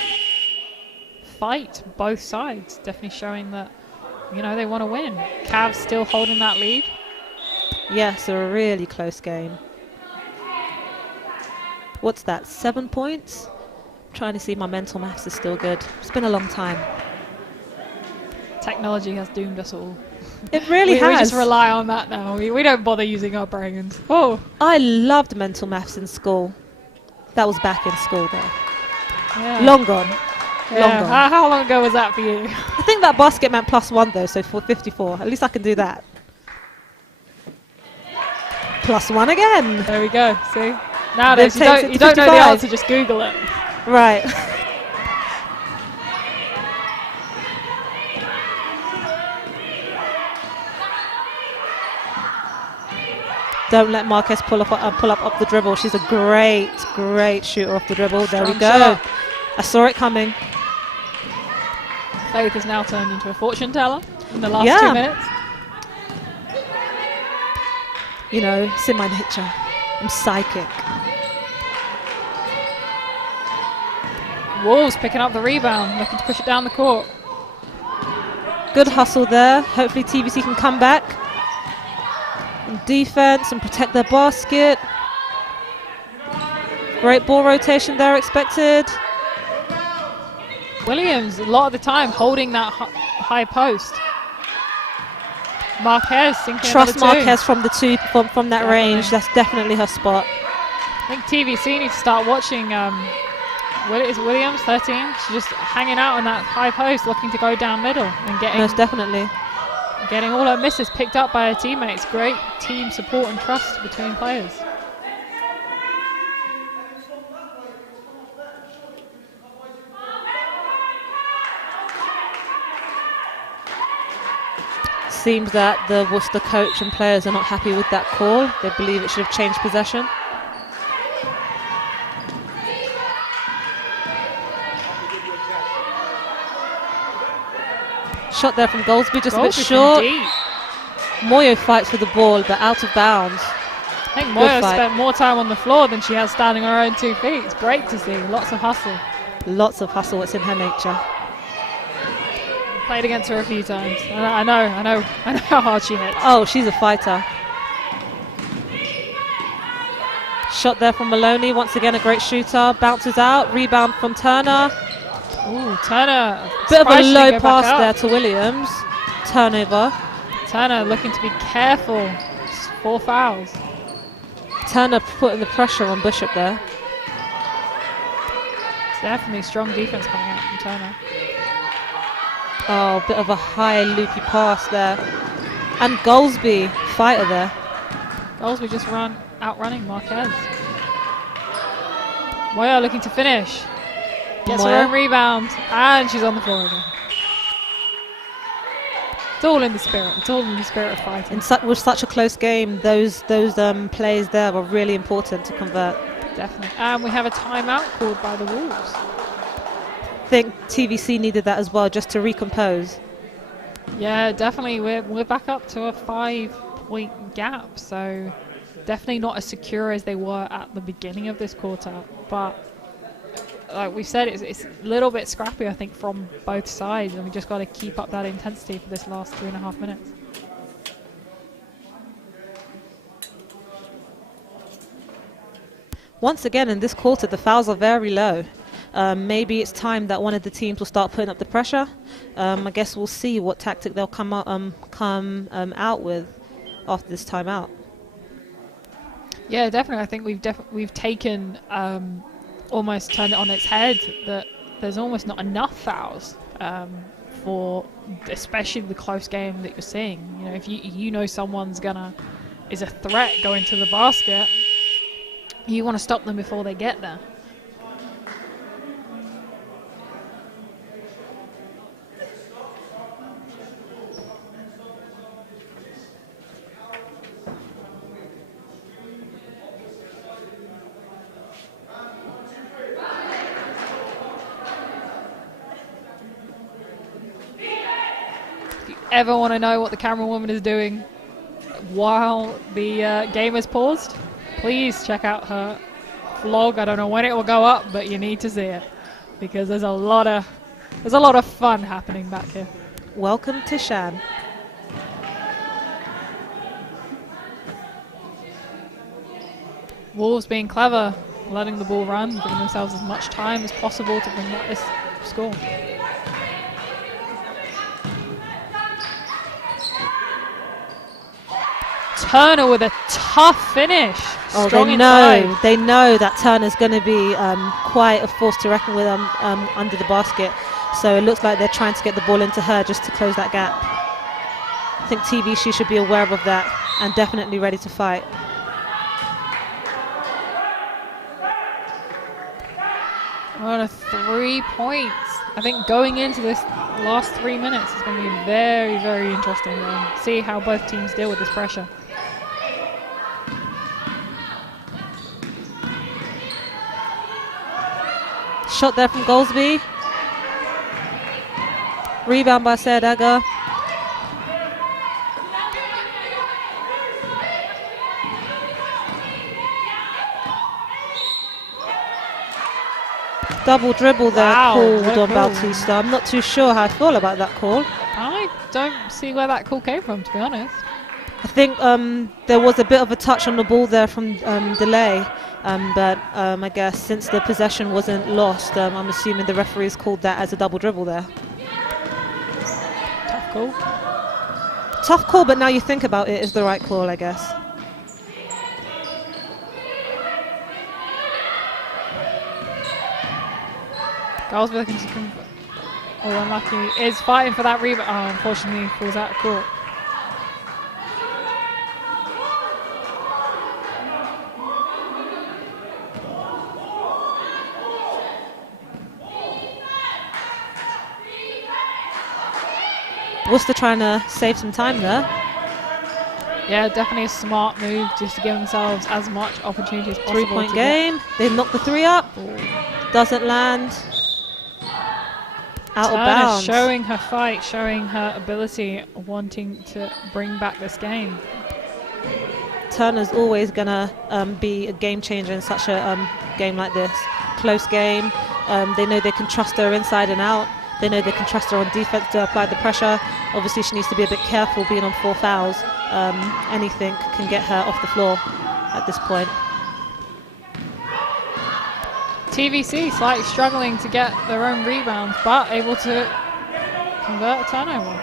fight, both sides. Definitely showing that, you know, they want to win. Cavs still holding that lead. Yes, a really close game. What's that, 7 points? I'm trying to see if my mental maths is still good. It's been a long time. Technology has doomed us all. It really We has. just rely on that now. We don't bother using our brains. Oh, I loved mental maths in school. That was back in school though. yeah. Long gone. Yeah. Long gone. How long ago was that for you? I think that basket meant +1 though, so for 54. At least I can do that. +1 again. There we go. See? Nowadays, you takes don't, it you to don't know the 55. answer, just Google it. Right. Don't let Marquez pull up off the dribble. She's a great shooter off the dribble. There we Strong go. shot. I saw it coming. Faith has now turned into a fortune teller in the last Yeah. 2 minutes. You know, it's in my nature. I'm psychic. Wolves picking up the rebound, looking to push it down the court. Good hustle there. Hopefully TVC can come back. And defense and protect their basket. Great ball rotation there expected. Williams, a lot of the time, holding that high post. Marquez sinking Trust another two. Marquez from the two from that range. That's definitely her spot. I think TVC needs to start watching Williams, 13. She's just hanging out on that high post, looking to go down middle and Most definitely. getting all her misses picked up by her teammates. Great team support and trust between players. Seems that the Worcester coach and players are not happy with that call. They believe it should have changed possession. Shot there from Goldsby, just a bit Goldsby from short. deep. Moyo fights for the ball, but out of bounds. I think Good Moya fight. spent more time on the floor than she has standing on her own 2 feet. It's great to see. Lots of hustle. Lots of hustle, it's in her nature. Played against her a few times. I know how hard she hits. Oh, she's a fighter. Shot there from Maloney, once again a great shooter. Bounces out, rebound from Turner. Ooh, Turner. Bit of a surprised she low didn't go back pass up. there to Williams. Turnover. Turner looking to be careful. It's 4 fouls. Turner putting the pressure on Bishop there. It's definitely strong defense coming out from Turner. Oh, bit of a high loopy pass there. And Goldsby, fighter there. Goals we just outrunning Marquez. Moya looking to finish. Gets her Moya. own rebound. And she's on the floor again. It's all in the spirit. It's all in the spirit of fighting. With such a close game, those plays there were really important to convert. Definitely. And we have a timeout called by the Wolves. I think TVC needed that as well, just to recompose. Yeah, definitely. We're back up to a 5-point gap, so definitely not as secure as they were at the beginning of this quarter. But like we've said, it's a little bit scrappy, I think, from both sides, and we just got to keep up that intensity for this last 3.5 minutes. Once again, in this quarter, the fouls are very low. Maybe it's time that one of the teams will start putting up the pressure. I guess we'll see what tactic they'll come out with after this timeout. Yeah, definitely. I think we've taken almost turned it on its head that there's almost not enough fouls for especially the close game that you're seeing. You know, if you know someone's is a threat going to the basket, You want to stop them before they get there. Ever want to know what the camera woman is doing while the game is paused, please check out her vlog. I don't know when it will go up, but you need to see it because there's a lot of fun happening back here. Welcome to Shan. Wolves being clever, letting the ball run, giving themselves as much time as possible to bring back this score. Turner with a tough finish. Oh, Strong they know that Turner's going to be quite a force to reckon with under the basket. So it looks like they're trying to get the ball into her just to close that gap. I think TVC should be aware of that and definitely ready to fight. On a 3 points. I think going into this last 3 minutes is going to be very, very interesting. See how both teams deal with this pressure. Shot there from Goldsby. Rebound by Sayadaga. Double dribble there called on Bautista. I'm not too sure how I feel about that call. I don't see where that call came from, to be honest. I think there was a bit of a touch on the ball there from delay, but I guess since the possession wasn't lost, I'm assuming the referees called that as a double dribble there. Tough call. Tough call, but now you think about it, is the right call, I guess. Girls looking to unlucky. Is fighting for that rebound. Oh, unfortunately, falls out of court. Worcester trying to save some time there. Yeah, definitely a smart move just to give themselves as much opportunity as possible. 3-point game. They knock the three up. Doesn't land. Out of bounds. Showing her fight, showing her ability, wanting to bring back this game. Turner's always going to be a game changer in such a game like this. Close game. They know they can trust her inside and out. They know they can trust her on defense to apply the pressure. Obviously, she needs to be a bit careful being on 4 fouls. Anything can get her off the floor at this point. TVC slightly struggling to get their own rebounds, but able to convert a turnover.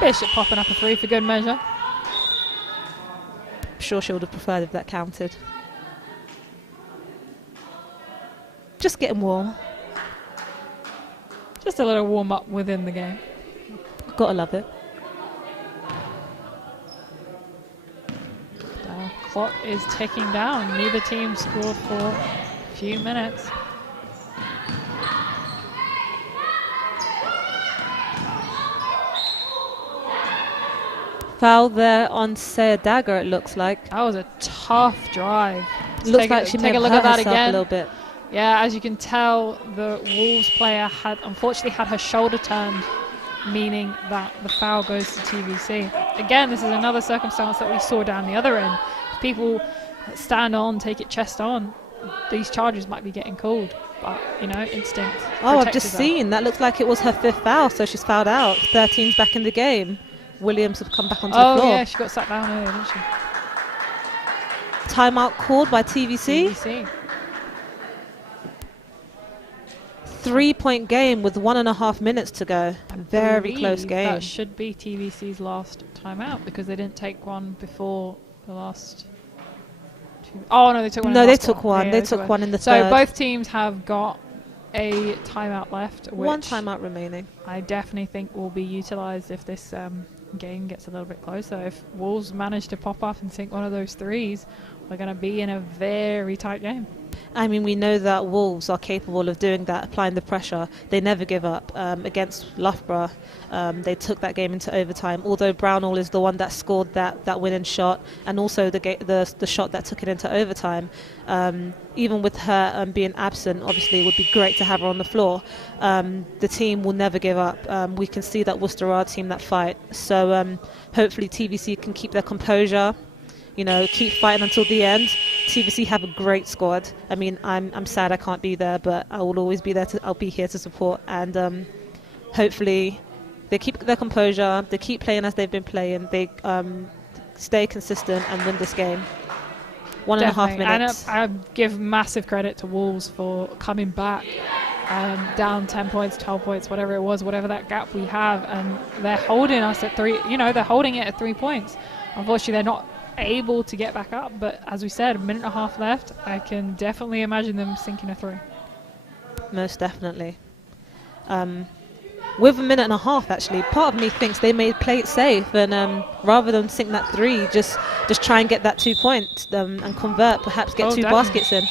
Bishop popping up a 3 for good measure. I'm sure she would have preferred if that counted. Just getting warm. Just a little warm up within the game. Gotta love it. The clock is ticking down. Neither team scored for a few minutes. Foul there on Sayadaga, it looks like. That was a tough drive. Looks like she may have hurt herself a little bit. Yeah, as you can tell, the Wolves player had unfortunately had her shoulder turned, meaning that the foul goes to TVC. Again, this is another circumstance that we saw down the other end. If people stand on, take it chest on, these charges might be getting called. But, you know, instinct. Oh, I've just seen. That looks like it was her 5th foul, so she's fouled out. 13's back in the game. Williams have come back onto the floor. Oh, yeah, she got sat down earlier, didn't she? Timeout called by TVC. 3-point game with 1.5 minutes to go. Very close game. That should be TVC's last timeout because they didn't take one before the last 2. Oh no, they took one. No, in the they last took one. Yeah, they took one in the third. So both teams have got a timeout left. One which timeout remaining. I definitely think will be utilised if this game gets a little bit closer. If Wolves manage to pop up and sink one of those threes, we're going to be in a very tight game. I mean, we know that Wolves are capable of doing that, applying the pressure. They never give up. Against Loughborough, they took that game into overtime, although Brownall is the one that scored that winning shot, and also the shot that took it into overtime. Even with her being absent, obviously it would be great to have her on the floor. The team will never give up. We can see that Worcester are a team that fight. So hopefully TVC can keep their composure, keep fighting until the end. TVC have a great squad. I mean, I'm sad I can't be there, but I will always be there. I'll be here to support, and hopefully they keep their composure. They keep playing as they've been playing. They stay consistent and win this game. 1.5 minutes. And I give massive credit to Wolves for coming back down 10 points, 12 points, whatever it was, whatever that gap we have, and they're holding us at 3. They're holding it at 3 points. Unfortunately, they're not able to get back up, but as we said, 1.5 minutes left. I can definitely imagine them sinking a 3. Most definitely. With 1.5 minutes, actually, part of me thinks they may play it safe and rather than sink that 3, just try and get that 2 points and convert, perhaps get 2 baskets in.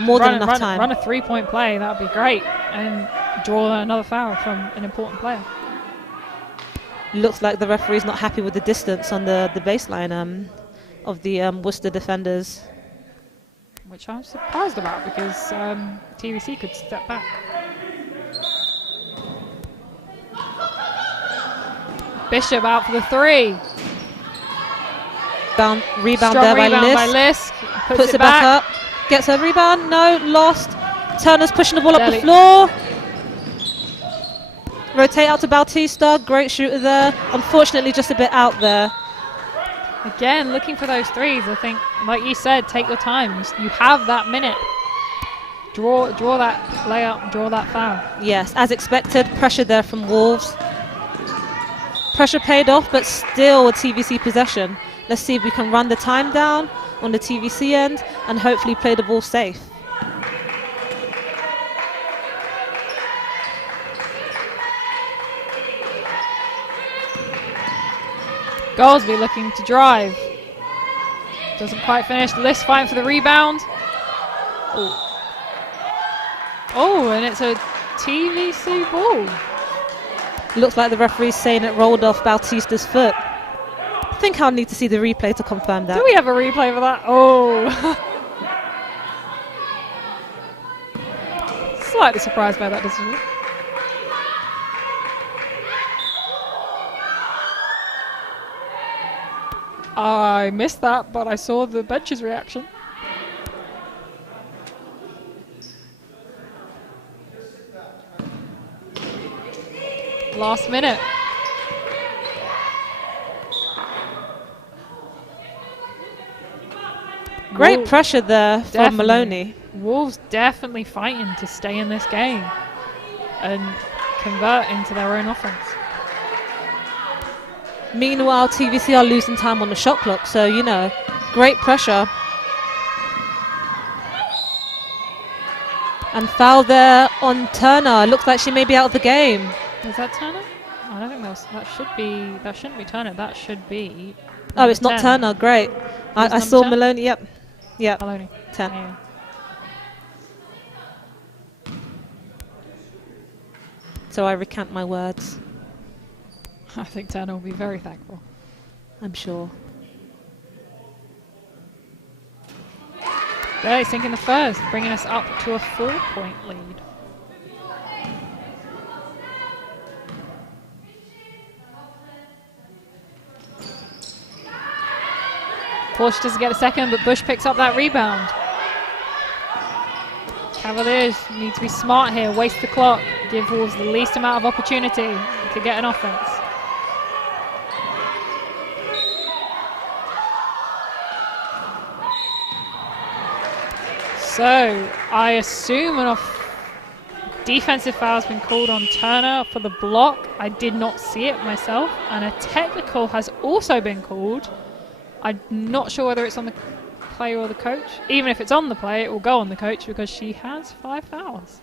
More than enough time. Run a 3-point play, that would be great, and draw another foul from an important player. Looks like the referee's not happy with the distance on the baseline of the Worcester defenders. Which I'm surprised about, because TVC could step back. Bishop out for the 3. Rebound Strong there rebound by Lisk. Puts it back up. Gets a rebound. No, lost. Turner's pushing the ball up the Deli. floor. Rotate out to Bautista. Great shooter there. Unfortunately, just a bit out there. Again, looking for those 3s. I think, like you said, take your time. You have that minute. Draw that layup, draw that foul. Yes, as expected, pressure there from Wolves. Pressure paid off, but still a TVC possession. Let's see if we can run the time down on the TVC end and hopefully play the ball safe. Goldsby looking to drive. Doesn't quite finish. Lisk fighting for the rebound. Oh, and it's a TVC ball. Looks like the referee's saying it rolled off Bautista's foot. I think I'll need to see the replay to confirm that. Do we have a replay for that? Oh. Slightly surprised by that decision. I missed that, but I saw the bench's reaction. Last minute. Great pressure there from Maloney. Wolves definitely fighting to stay in this game and convert into their own offense. Meanwhile, TVC are losing time on the shot clock, so, great pressure. And foul there on Turner. Looks like she may be out of the game. Is that Turner? I don't think that shouldn't be Turner. That should be. Oh, it's not 10. Turner. Great. I saw 10? Maloney. Yep. Maloney. 10. Yeah. So I recant my words. I think Turner will be very thankful. I'm sure. Barely sinking the first, bringing us up to a 4-point lead. Porsche doesn't get a second, but Bush picks up that rebound. Cavaliers need to be smart here, waste the clock, give Wolves the least amount of opportunity to get an offense. So, I assume an defensive foul has been called on Turner for the block. I did not see it myself, and a technical has also been called. I'm not sure whether it's on the player or the coach. Even if it's on the player, it will go on the coach because she has 5 fouls.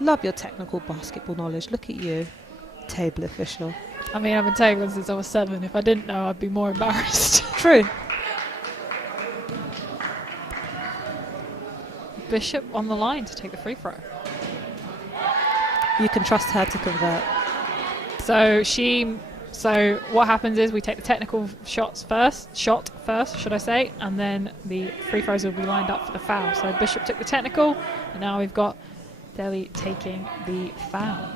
Love your technical basketball knowledge. Look at you, table official. I mean, I've been tabling since I was 7. If I didn't know, I'd be more embarrassed. True. Bishop on the line to take the free throw. You can trust her to convert. So what happens is we take the technical shot first, should I say, and then the free throws will be lined up for the foul. So Bishop took the technical, and now we've got Delhi taking the foul.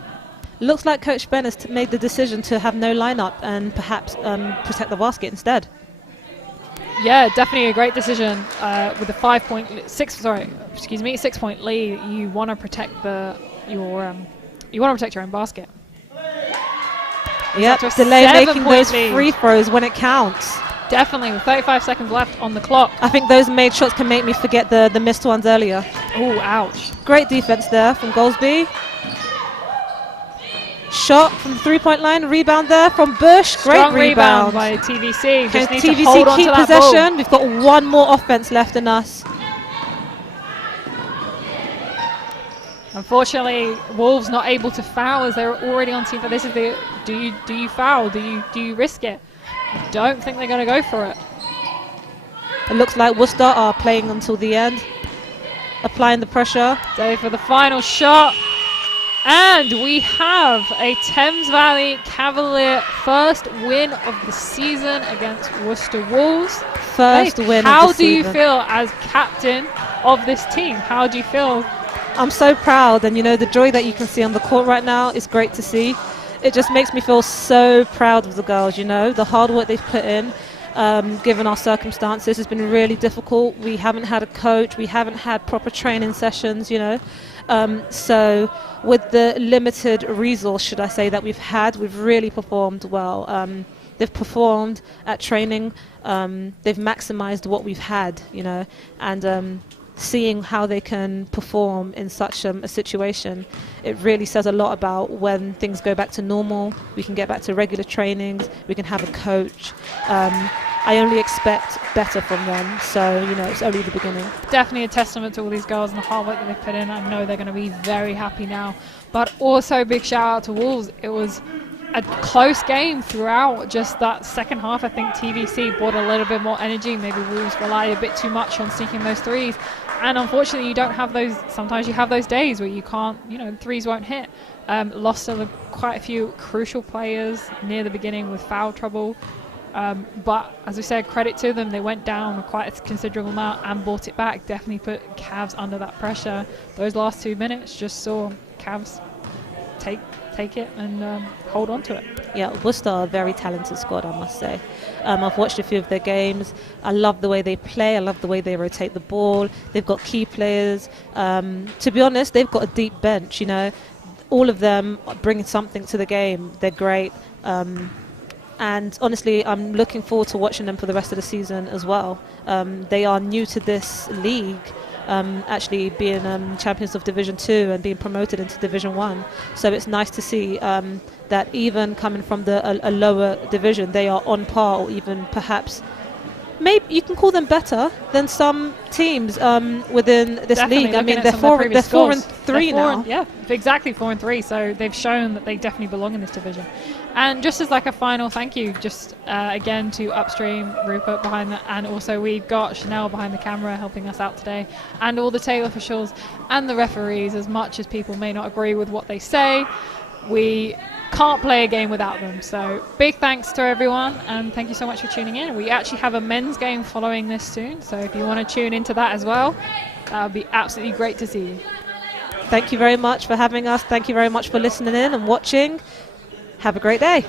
Looks like Coach Ben has made the decision to have no lineup and perhaps protect the basket instead. Yeah, definitely a great decision. With a 6-point lead, you want to protect your own basket. Yep, delay making those free throws when it counts. Definitely, with 35 seconds left on the clock. I think those made shots can make me forget the missed ones earlier. Oh, ouch. Great defense there from Goldsby. Shot from the 3-point line, rebound there from Bush. Great Strong rebound by TVC. Can Just need to hold TVC on keep to that possession? ball. We've got one more offense left in us. Unfortunately, Wolves not able to foul as they're already on team. But this is the do you foul? Do you risk it? I don't think they're going to go for it. It looks like Worcester are playing until the end, applying the pressure. Day for the final shot. And we have a Thames Valley Cavalier first win of the season against Worcester Wolves. First win of the season. How do you feel as captain of this team? How do you feel? I'm so proud, and you know, the joy that you can see on the court right now is great to see. It just makes me feel so proud of the girls, you know, the hard work they've put in, given our circumstances. It's been really difficult. We haven't had a coach, we haven't had proper training sessions, you know. So with the limited resource, should I say, that we've had, we've really performed well. They've performed at training, they've maximized what we've had, you know, and seeing how they can perform in such a situation, it really says a lot about when things go back to normal, we can get back to regular trainings, we can have a coach. I only expect better from them, so you know, it's only the beginning. Definitely a testament to all these girls and the hard work that they've put in. I know they're going to be very happy now, but also big shout out to Wolves. It was a close game throughout. Just that second half, I think TVC brought a little bit more energy. Maybe Wolves rely a bit too much on sinking those threes, and unfortunately you don't have those. Sometimes you have those days where you can't, you know, threes won't hit. Lost quite a few crucial players near the beginning with foul trouble, but as we said, credit to them, they went down quite a considerable amount and brought it back. Definitely put Cavs under that pressure. Those last 2 minutes just saw Cavs take it and hold on to it. Yeah, Worcester are a very talented squad, I must say. I've watched a few of their games. I love the way they play. I love the way they rotate the ball. They've got key players. To be honest, they've got a deep bench, you know. All of them are bringing something to the game. They're great. And honestly, I'm looking forward to watching them for the rest of the season as well. They are new to this league, actually being champions of Division 2 and being promoted into Division 1. So it's nice to see that even coming from a lower division, they are on par, or even perhaps, maybe you can call them better than some teams within this Definitely league. I mean, they're 4-3 now. Yeah, exactly, 4-3. So they've shown that they definitely belong in this division. And just as like a final thank you, just again to Upstream, Rupert behind that, and also we've got Chanel behind the camera helping us out today, and all the tail officials and the referees. As much as people may not agree with what they say, we can't play a game without them. So big thanks to everyone, and thank you so much for tuning in. We actually have a men's game following this soon, so if you want to tune into that as well, that would be absolutely great to see you. Thank you very much for having us. Thank you very much for listening in and watching. Have a great day.